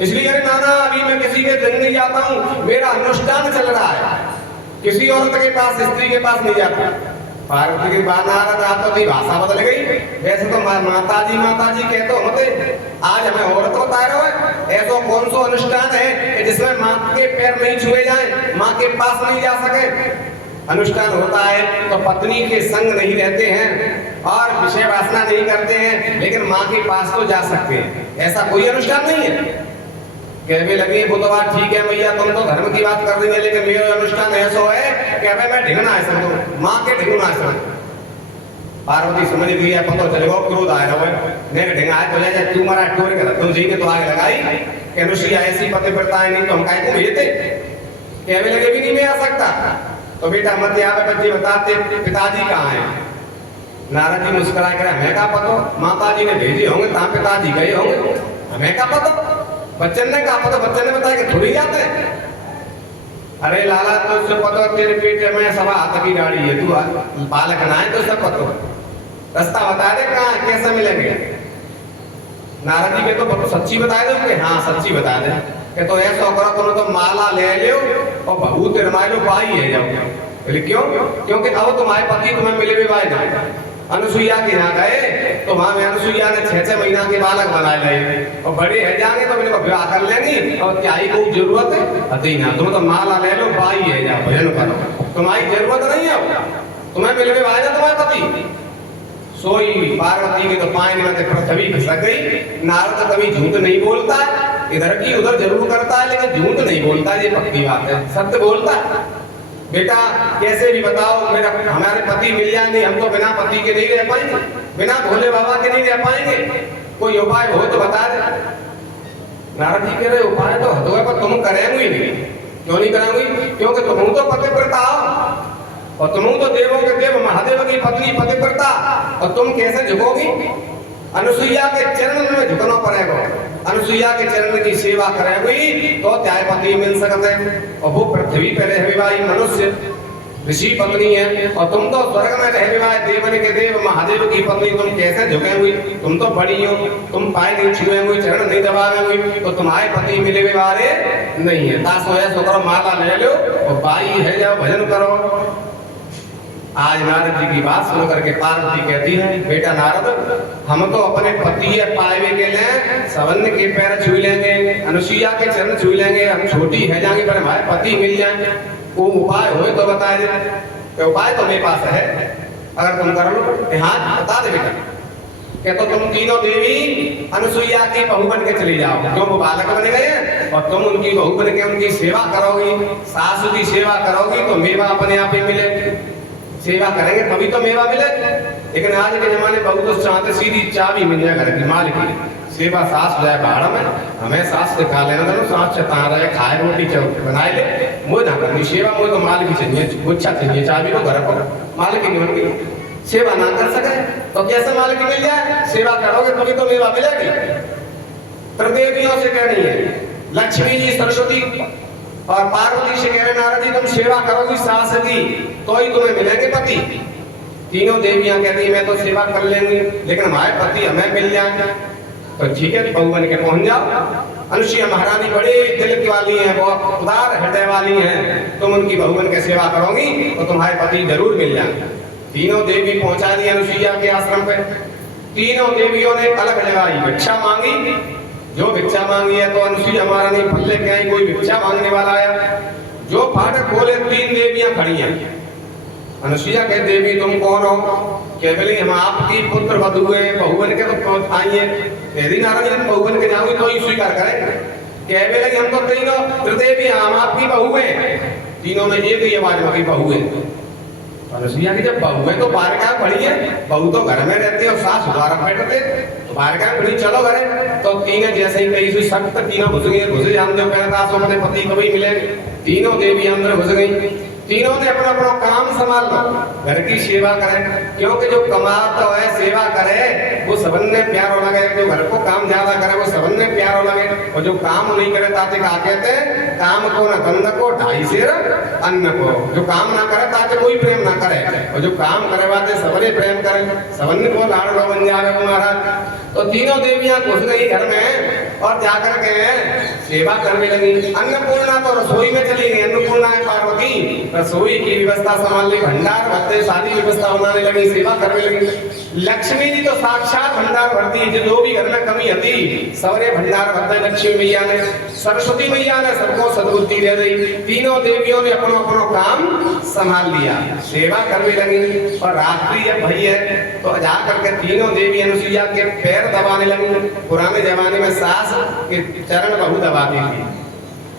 इसलिए अरे नाना अभी मैं किसी के जंग नहीं जाता हूँ, मेरा अनुष्ठान चल रहा है, किसी औरत के पास स्त्री के पास नहीं जाता। पार्वती के बाद नारद आप तो भाई भाषा बदल गई, वैसे तो माता जी कहते होते, आज हमें औरत बता रहे हो ऐसा कौन सा अनुष्ठान है जिसमें माँ के पैर नहीं छुए जाए, माँ के पास नहीं जा सके। अनुष्ठान होता है तो पत्नी के संग नहीं रहते हैं और विषय वासना नहीं करते हैं, लेकिन माँ के पास तो जा सकते हैं, ऐसा कोई अनुष्ठान नहीं है। कहने लगे वो तो बात ठीक है भैया, तुम तो धर्म की बात कर रही है, लेकिन मेरा अनुष्ठान ऐसा है कि अबे मैं ढिंगना है समझो, माँ के ढिंगना है समझो। पार्वती समझ गई है, पता चलेगा क्रोध आ रहा है, मैं ढिंगा है तो ले जाए तू मारा टोर कर, तुम जी ने तो आगे लगाई कि अनुष्या ऐसी पति पड़ता है, नहीं तो हम काय को भेजते। कहने लगे भी नहीं मैं आ सकता, तो बेटा मत यहाँ पे बच्चे बताते पिताजी कहाँ है। नारद जी मुस्कुराए करे हमें क्या पता, माता जी ने भेजे होंगे तहाँ पिताजी गए होंगे, हमें क्या पता। बच्चन ने कहा पता, बच्चन ने बताया कि थोड़ी जाते हैं। अरे लाला तो उससे पता तेरे पेट में सवा हाथ की गाड़ी है, तू बालक ना है तो उससे पता, रास्ता बता दे कहाँ कैसे मिलेंगे। नारद जी के तो सच्ची बता दो कि हाँ सच्ची बता दे कि तो ऐसा करो तुम तो माला ले लो और भभूत रमाए लो भाई है जाओ। बोले क्यों? क्योंकि अब तुम्हारे पति तुम्हें मिले भी भाई ना। अनुसुईया के यहाँ गए तो वहां में अनुसुईया ने 6-6 महीना के बालक बनाए लाए और बड़े है जाएंगे तो मेरे विवाह कर लेंगी और क्या ही कोई जरूरत है अति ना, तुम तो माला ले लो भाई है जाओ भजन करो, तुम्हारी जरूरत नहीं है, तुम्हें मिले भाई ना तुम्हारे पति। सोई पार्वती के तो पानी में पृथ्वी खिसक गई। नारद कभी झूठ नहीं बोलता, इधर की उधर जरूर करता है लेकिन झूठ नहीं बोलता, ये पक्की बात है, सत्य बोलता है। बेटा कैसे भी बताओ मेरा हमारे पति मिल जाए, नहीं हम तो बिना पति के नहीं रह पाएंगे, बिना भोले बाबा के नहीं रह पाएंगे, कोई उपाय हो तो बता दे। नारद जी कह रहे उपाय तो हो पर तुम करेंगे नहीं। क्यों नहीं करेंगे? क्योंकि तुम तो पतिव्रता हो और तुम तो देवों के देव महादेव की पत्नी पतिव्रता, और तुम कैसे झुकोगी? अनुसुईया के चरण में झुकना पड़ेगा, अनुसुईया के चरण की सेवा करेगी तो त्याय पति मिल सकते हैं। और वो पृथ्वी पे रहे भाई मनुष्य ऋषि पत्नी है और तुम तो स्वर्ग में रहे भाई देवन के देव महादेव की पत्नी, तुम कैसे झुके हुई? तुम तो बड़ी हो, तुम पाए नहीं छुए हुई, चरण नहीं दबाए हुई, तो तुम्हारे पति मिले हुए वाले नहीं है। ताश हो करो माला ले लो और बाई है जाओ भजन करो। आज नारद जी की बात सुन करके पार्वती कहती है बेटा नारद हम तो अपने पति पाए के लिए सवर्ण के पैर छू लेंगे, अनुसुईया के चरण छू लेंगे, हम छोटी है जाएंगे पर हमारे पति मिल जाएंगे, वो उपाय हो तो बता दे। उपाय तो मेरे पास है, अगर तुम कर लो हाँ बता दे बेटा। क्या तो तुम तीनों देवी अनुसुईया की बहू बन के चली जाओ, क्यों वो बालक बने गए हैं और तुम उनकी बहू बन के उनकी सेवा करोगी, सासू की सेवा करोगी तो मेवा अपने आप ही मिले, सेवा करेंगे तभी तो मेवा मिले। लेकिन आज के जमाने बहू तो चाहते सीधी चाबी मिल जाए घर की मालिक की, सेवा सास जाए बाहर में, हमें सास से खा लेना था, सास चता रहे खाए रोटी बनाए ले, मुझे ना करनी सेवा, मुझे तो मालिक ही चाहिए, गुच्छा चाहिए चाबी को घर पर, मालिक ही नहीं सेवा ना कर सके तो कैसे मालिक मिल जाए? सेवा करोगे तभी तो मेवा मिलेगी। प्रदेवियों से कह रही है लक्ष्मी जी सरस्वती और पार्वती से कह रहे नारद जी तुम सेवा करोगी सास की तो ही तुम्हें मिलेंगे पति। तीनों देवियां कहती मैं तो सेवा कर लेंगी लेकिन हमारे पति हमें मिल जाए तो ठीक है बहू बन के पहुंच जाओ। अनुसुईया महारानी बड़ी दिल की वाली है, बहुत उदार हृदय वाली है, तुम उनकी बहू बन के सेवा करोगी तो तुम्हारे पति जरूर मिल जाएंगे। तीनों देवी पहुंचा दी अनुसुईया के आश्रम पे। तीनों देवियों ने अलग लगाई, भिक्षा मांगी, जो भिक्षा मांगी है तो अनुसुईया महारानी पल्ले के आई, कोई भिक्षा मांगने वाला आया, जो फाटक खोले 3 देवियां खड़ी हैं। अनुसुईया कहे देवी तुम कौन हो? कह बोले हम आपकी पुत्र वधु है, बहु बन के तो आइए। यदि नारद जी बहु बन के जाओगे तो ही स्वीकार करें। कह बोले कि हम तो तीनों त्रिदेवी हम आपकी बहू है। तीनों ने एक ही आवाज में बहू है। अनुसुईया की जब बहू है तो बाहर क्या पड़ी है? बहू तो घर में रहती है और सास द्वार बैठते तो बाहर क्या पड़ी, चलो घरे। तो तीनों जैसे ही कही सुई सख्त तीनों घुस गए। घुसे जानते पहले सो अपने पति कभी मिले। तीनों देवी अंदर घुस गई। तीनों ने अपना अपना काम संभाल लो, घर की सेवा करें, क्योंकि जो कमाता है सेवा करे वो सबने प्यारो लगे। जो घर को काम ज्यादा करे वो सबने प्यारो लगे। और जो काम नहीं करे ताते का कहते काम को न धंध को ढाई सेर अन्न को। जो काम ना करे ताते कोई प्रेम ना करे, और जो काम करे बाते सबने प्रेम करे, सबने को लाडलो बन जावे महाराज। तो तीनों देवियां घुस गई घर में और जाकर के सेवा करने लगी। अन्नपूर्णा तो रसोई में चली गई। अन्नपूर्णा है पार्वती रसोई की व्यवस्था संभाल ली, भंडार भरते सारी व्यवस्था बनाने लगी, सेवा करने लगी। लक्ष्मी जी तो साक्षात भंडार भरती, जो भी घर में कमी थी सबरे भंडार भरते लक्ष्मी मैया ने। सरस्वती मैया ने सबको सद्बुद्धि दे दी। तीनों देवियों ने अपनो अपनो काम संभाल लिया, सेवा करने लगी। और रात्रि जब भई है तो जाकर के तीनों देवी अनुसुईया के पैर दबाने लगी। पुराने जमाने में सास के चरण बहुत दबाती थी,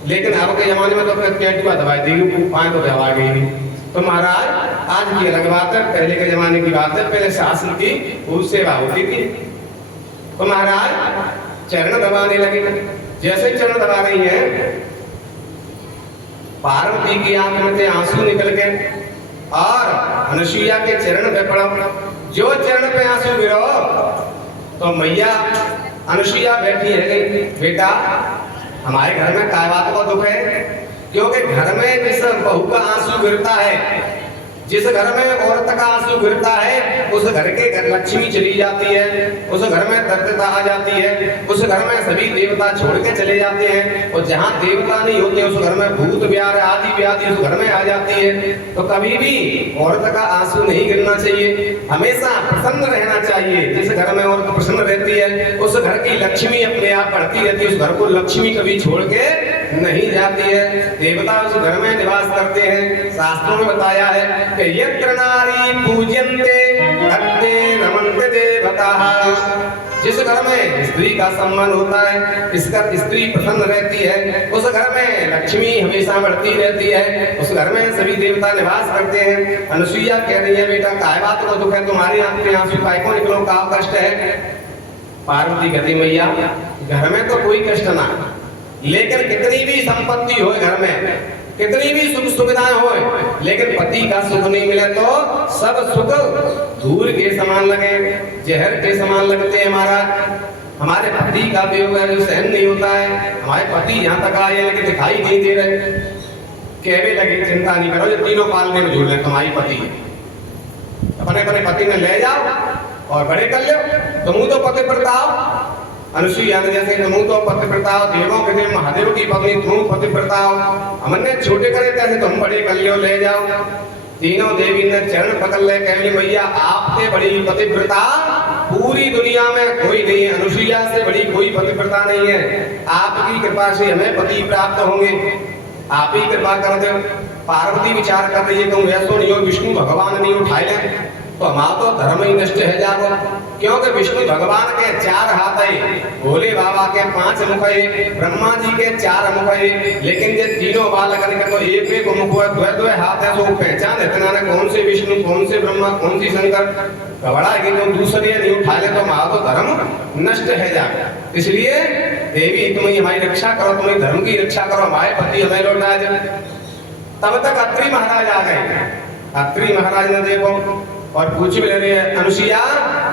लेकिन अब के जमाने में तो पेटुआ दबाई देगी, पांव तो दबा गई। तो महाराज आज की अलग बात है, पहले के जमाने की बात है। पहले शासन की बहुत सेवा होती थी। तो महाराज चरण दबाने लगे। जैसे चरण दबा रही है पार्वती की आंख में से आंसू निकल के और अनुसुईया के चरण पे पड़ो। जो चरण पे आंसू गिरो तो मैया अनुसुईया बैठी रह गई। बेटा हमारे घर में काय बात को दुख है? क्योंकि घर में जिस बहू का आंसू गिरता है, जिस घर में औरत का आंसू गिरता है, उस घर के घर लक्ष्मी चली जाती है, उस घर में दरिद्रता आ जाती है, उस घर में सभी देवता छोड़ के चले जाते हैं। और जहाँ देवता नहीं होते उस घर में भूत व्याध आदि व्याधि उस घर में आ जाती है। तो कभी भी औरत का आंसू नहीं गिरना चाहिए, हमेशा प्रसन्न रहना चाहिए। जिस घर में औरत प्रसन्न रहती है उस घर की लक्ष्मी अपने आप बढ़ती रहती है, उस घर को लक्ष्मी कभी छोड़ के नहीं जाती है। देवता उस घर में निवास करते हैं। शास्त्रों में बताया है कि यत्र नारी पूज्यन्ते तत्ते रमन्ते देवताः। जिस घर में स्त्री का सम्मान होता है, इसका स्त्री प्रसन्न रहती है, उस घर में लक्ष्मी हमेशा बढ़ती रहती है, उस घर में सभी देवता निवास करते हैं। अनुसुईया कह रही है बेटा काय बात को दुख है? तुम्हारी आंख में आंसू काय को निकलो, का कष्ट है? पार्वती कहती मैया घर में तो कोई कष्ट ना, लेकिन कितनी भी संपत्ति हो घर में, कितनी भी सुख सुविधाएं हो, लेकिन पति का सुख नहीं मिले तो सब सुख धूल के समान लगे, जहर के समान लगते हैं। हमारे पति का वियोग है जो सहन नहीं होता है। हमारे पति यहाँ तक आए लेकिन दिखाई नहीं दे रहे। कहने लगे चिंता नहीं करो, ये तीनों पालने में झूल रहे तुम्हारी पति। अपने अपने पति में ले जाओ और बड़े कर लो। तुम तो पति प्रताप अनुसुईया ने जैसे तुम तो पतिव्रता हो, देवों के देव महादेव की पत्नी तुम पतिव्रता हो, हमने छोटे करे तैसे तुम बड़े कर लियो, ले जाओ। तीनों देवी ने चरण पकड़ ले, कहली मैया आपसे बड़ी पतिव्रता पूरी दुनिया में कोई नहीं है, अनुसुईया से बड़ी कोई पतिव्रता नहीं है। आपकी कृपा से हमें पति प्राप्त होंगे, आप ही कृपा कर दो। पार्वती विचार कर रही है तुम ऐसो नहीं हो, विष्णु भगवान नहीं उठाए ले तो हमारा तो धर्म ही नष्ट है जागो। क्योंकि विष्णु भगवान के 4 हाथ है, भोले बाबा के 5 मुख है, ब्रह्मा जी के 4 मुख है, लेकिन ये तीनों बालकन के तो एक एक मुख है, 2 हाथ है। तो पहचान इतना ना कौन से विष्णु, कौन से ब्रह्मा, कौन सी शंकर। कबड़ा है कि तुम दूसरे नहीं उठा ले तो हमारा तो धर्म नष्ट है जागा। इसलिए देवी तुम्हें हमारी रक्षा करो, तुम्हें धर्म की रक्षा करो, हमारे पति हमें लौटा दे। तब तक अत्रि महाराज आ गए। अत्रि महाराज ने देखो और पूछ ले रहे हैं अनुसुईया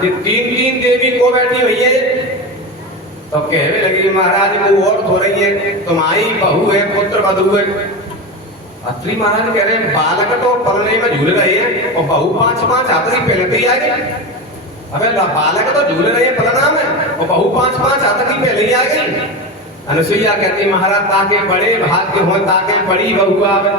ये 3 देवी को बैठी हुई है? तो कहने लगी महाराज वो और हो रही है, तुम्हारी बहू है, पुत्र वधू है। अत्रि महाराज कह रहे हैं बालक तो पलने में झूल रहे हैं और बहू 5-5 हाथ की पहलती आ गई। अबे बालक तो झूल रहे हैं पलना में और बहू 5-5 हाथ की पहले आ गई। अनुसुईया कहती महाराज ताके बड़े भाग्य हो ताके बड़ी बहू आवे,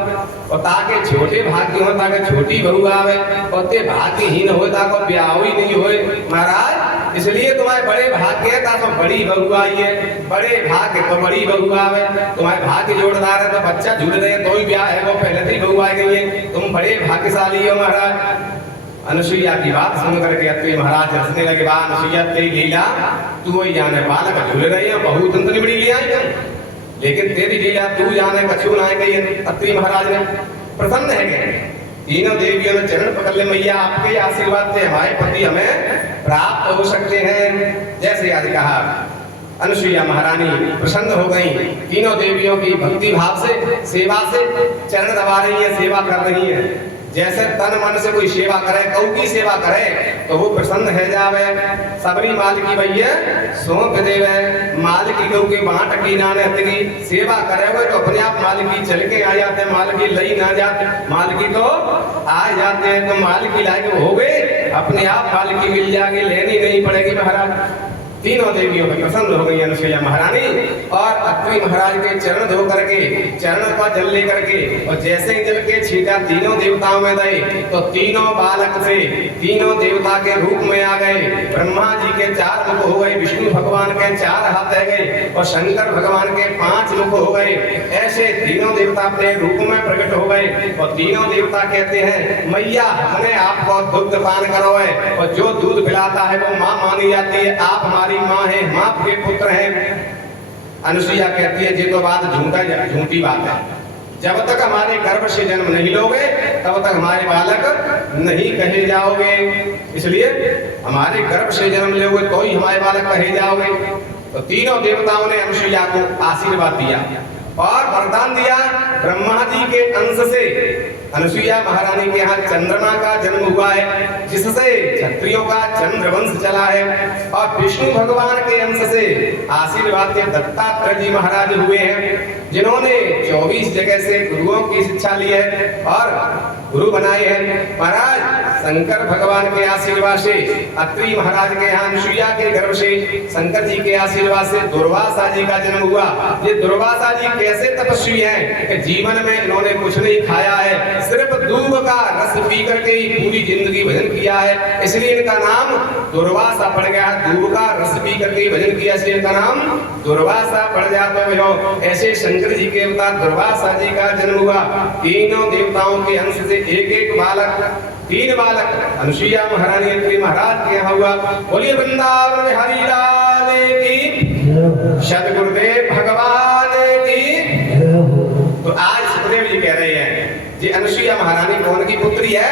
और ताके छोटे भाग्य हो ताके छोटी बहू आवे, और ते भाग्यहीन हो ताको ब्याह ही नहीं होए। महाराज इसलिए तुम्हारे बड़े भाग्य था तो बड़ी बहू आई है, बड़े भाग्य तो बड़ी बहू आवे। तुम्हारे भाग्य जोड़दार है तो बच्चा झूल रहे हैं, तो ही ब्याह है वो पहले से बहू आई गई है, तुम बड़े भाग्यशाली हो महाराज। अनुसुईया की बात सुन करके अत्रि महाराज हंसने लगे। बा अनुसुईया तेरी लीला तू वही जाने, बालक झूल रही है, बहू तुम तो बड़ी ले आई, लेकिन तेरी लीला तू जाने कछू ना गई। अत्रि महाराज ने प्रसन्न है गए, तीनों देवियों ने चरण पकड़ ले, मैया आपके आशीर्वाद से हमारे पति हमें प्राप्त हो सकते हैं। जैसे आज कहा अनुसुईया महारानी प्रसन्न हो गई, तीनों देवियों की भक्ति भाव से सेवा से चरण दबा रही है, सेवा कर रही है। जैसे तन मन से कोई सेवा करे, कऊ की सेवा करे तो वो प्रसन्न है जावे। सबरी माल की भैया सौंप देवे, माल की गऊ के बांट की नाने की सेवा करे हुए तो अपने आप माल की चल के आ जाते, माल की लई ना जाते, माल की तो आ जाते हैं। तो माल की लायक हो गए, अपने आप माल की मिल जाएगी, लेनी नहीं पड़ेगी महाराज। तीनों देवियों में प्रसन्न हो गई अनुसुईया महारानी और अत्रि महाराज के चरण धो करके, चरण का जल लेकर के, और जैसे ही जल के छींटा तीनों देवताओं में दे तो तीनों बालक से तीनों देवता के रूप में आ गए। ब्रह्मा जी के 4 मुख हो गए, विष्णु भगवान के 4 हाथ रह गए और शंकर भगवान के 5 मुख हो गए। ऐसे तीनों देवता अपने रूप में प्रकट हो गए और तीनों देवता कहते हैं मैया हमने आपको दुग्ध पान करो है, और जो दूध पिलाता है वो माँ मानी जाती है, आप हमारी माँ है, माँ के पुत्र हैं। अनुसुईया कहती है ये तो बात झूठी बात है, जब तक हमारे गर्भ से जन्म नहीं लोगे तब तक हमारे बालक नहीं कहे जाओगे, इसलिए हमारे गर्भ से जन्म लोगे तो ही हमारे बालक कहे जाओगे। तो तीनों देवताओं ने अनुसुईया को आशीर्वाद दिया और वरदान दिया। ब्रह्मा जी के अंश से अनुसुईया महारानी के यहाँ चंद्रमा का जन्म हुआ है, जिससे क्षत्रियों का चंद्रवंश चला है, और विष्णु भगवान के अंश से आशीर्वाद के दत्तात्रेय जी महाराज हुए हैं, जिन्होंने 24 जगह से गुरुओं की शिक्षा ली है और गुरु बनाए हैं। महाराज शंकर भगवान के आशीर्वाद से अत्रि महाराज के यहाँ अनुसुईया के गर्भ से शंकर जी के आशीर्वाद से दुर्वासा जी का जन्म हुआ। ये दुर्वासा जी कैसे तपस्वी हैं कि जीवन में इन्होंने कुछ नहीं खाया है, सिर्फ दूध का रस पी करके ही पूरी जिंदगी भजन किया है, इसलिए इनका नाम दुर्वासा पड़ गया। दूध का रस पी करके ही भजन किया, इसलिए इनका नाम दुर्वासा पड़ जाता है। ऐसे शंकर जी के अवतार दुर्वासा जी का जन्म हुआ। तीनों देवताओं के अंश से एक बालक, 3 बालक अनुसुईया महारानी अत्रि महाराज के यहाँ हुआ। बोलिए वृंदावन बिहारी लाल की, सद्गुरुदेव भगवान की। तो आज सुखदेव जी कह रहे हैं जी अनुसुईया महारानी कौन की पुत्री है?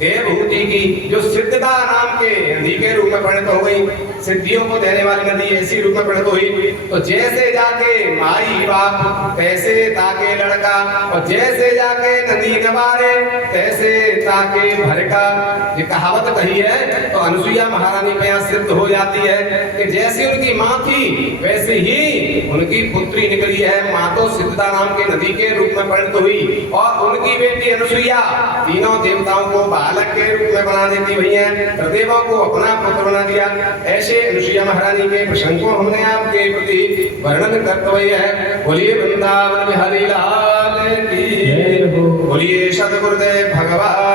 देवहूति की, जो सिद्धता नाम के नदी के रूप में परिणत हो गई, सिद्धियों को देने वाली नदी ऐसी रूप में परिणत हुई। तो जैसे जाके माई बाप तैसे ताके लड़का, और जैसे जाके नदी नवारे तैसे ताके भरका। ये कहावत कही है तो अनुसुईया महारानी पे यहाँ सिद्ध हो जाती है कि जैसी उनकी माँ थी वैसे ही उनकी पुत्री निकली है। माँ तो सिद्धता नाम के नदी के रूप में परिणत हुई और उनकी बेटी अनुसुईया तीनों देवताओं को बालक के रूप में बना देती हुई है, प्रदेवों को अपना पुत्र बना दिया। ऐसे अनुसुईया महारानी के प्रसंग को हमने आपके प्रति वर्णन करते हुए है। बोलिए वृंदावन बिहारी लाल की, बोलिए सद्गुरुदेव भगवान।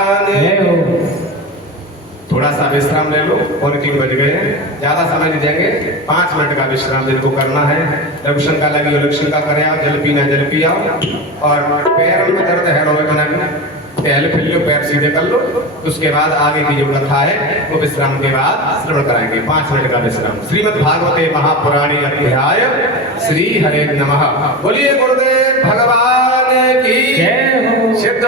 थोड़ा सा विश्राम ले लो, 3 बज गए हैं, ज्यादा समय नहीं देंगे, 5 मिनट का विश्राम दिन को करना है। लघुशन का लगी लघुशन का करे आओ, जल पीना जल पिया, और पैर में दर्द है रोए बना पहले फिर लो, पैर सीधे कर लो, उसके बाद आगे की जो कथा है वो विश्राम के बाद श्रवण कराएंगे। 5 मिनट का विश्राम। श्रीमद् भागवते महापुराणे अध्याय श्री हरे नमः। बोलिए गुरुदेव भगवान की जय हो। सिद्ध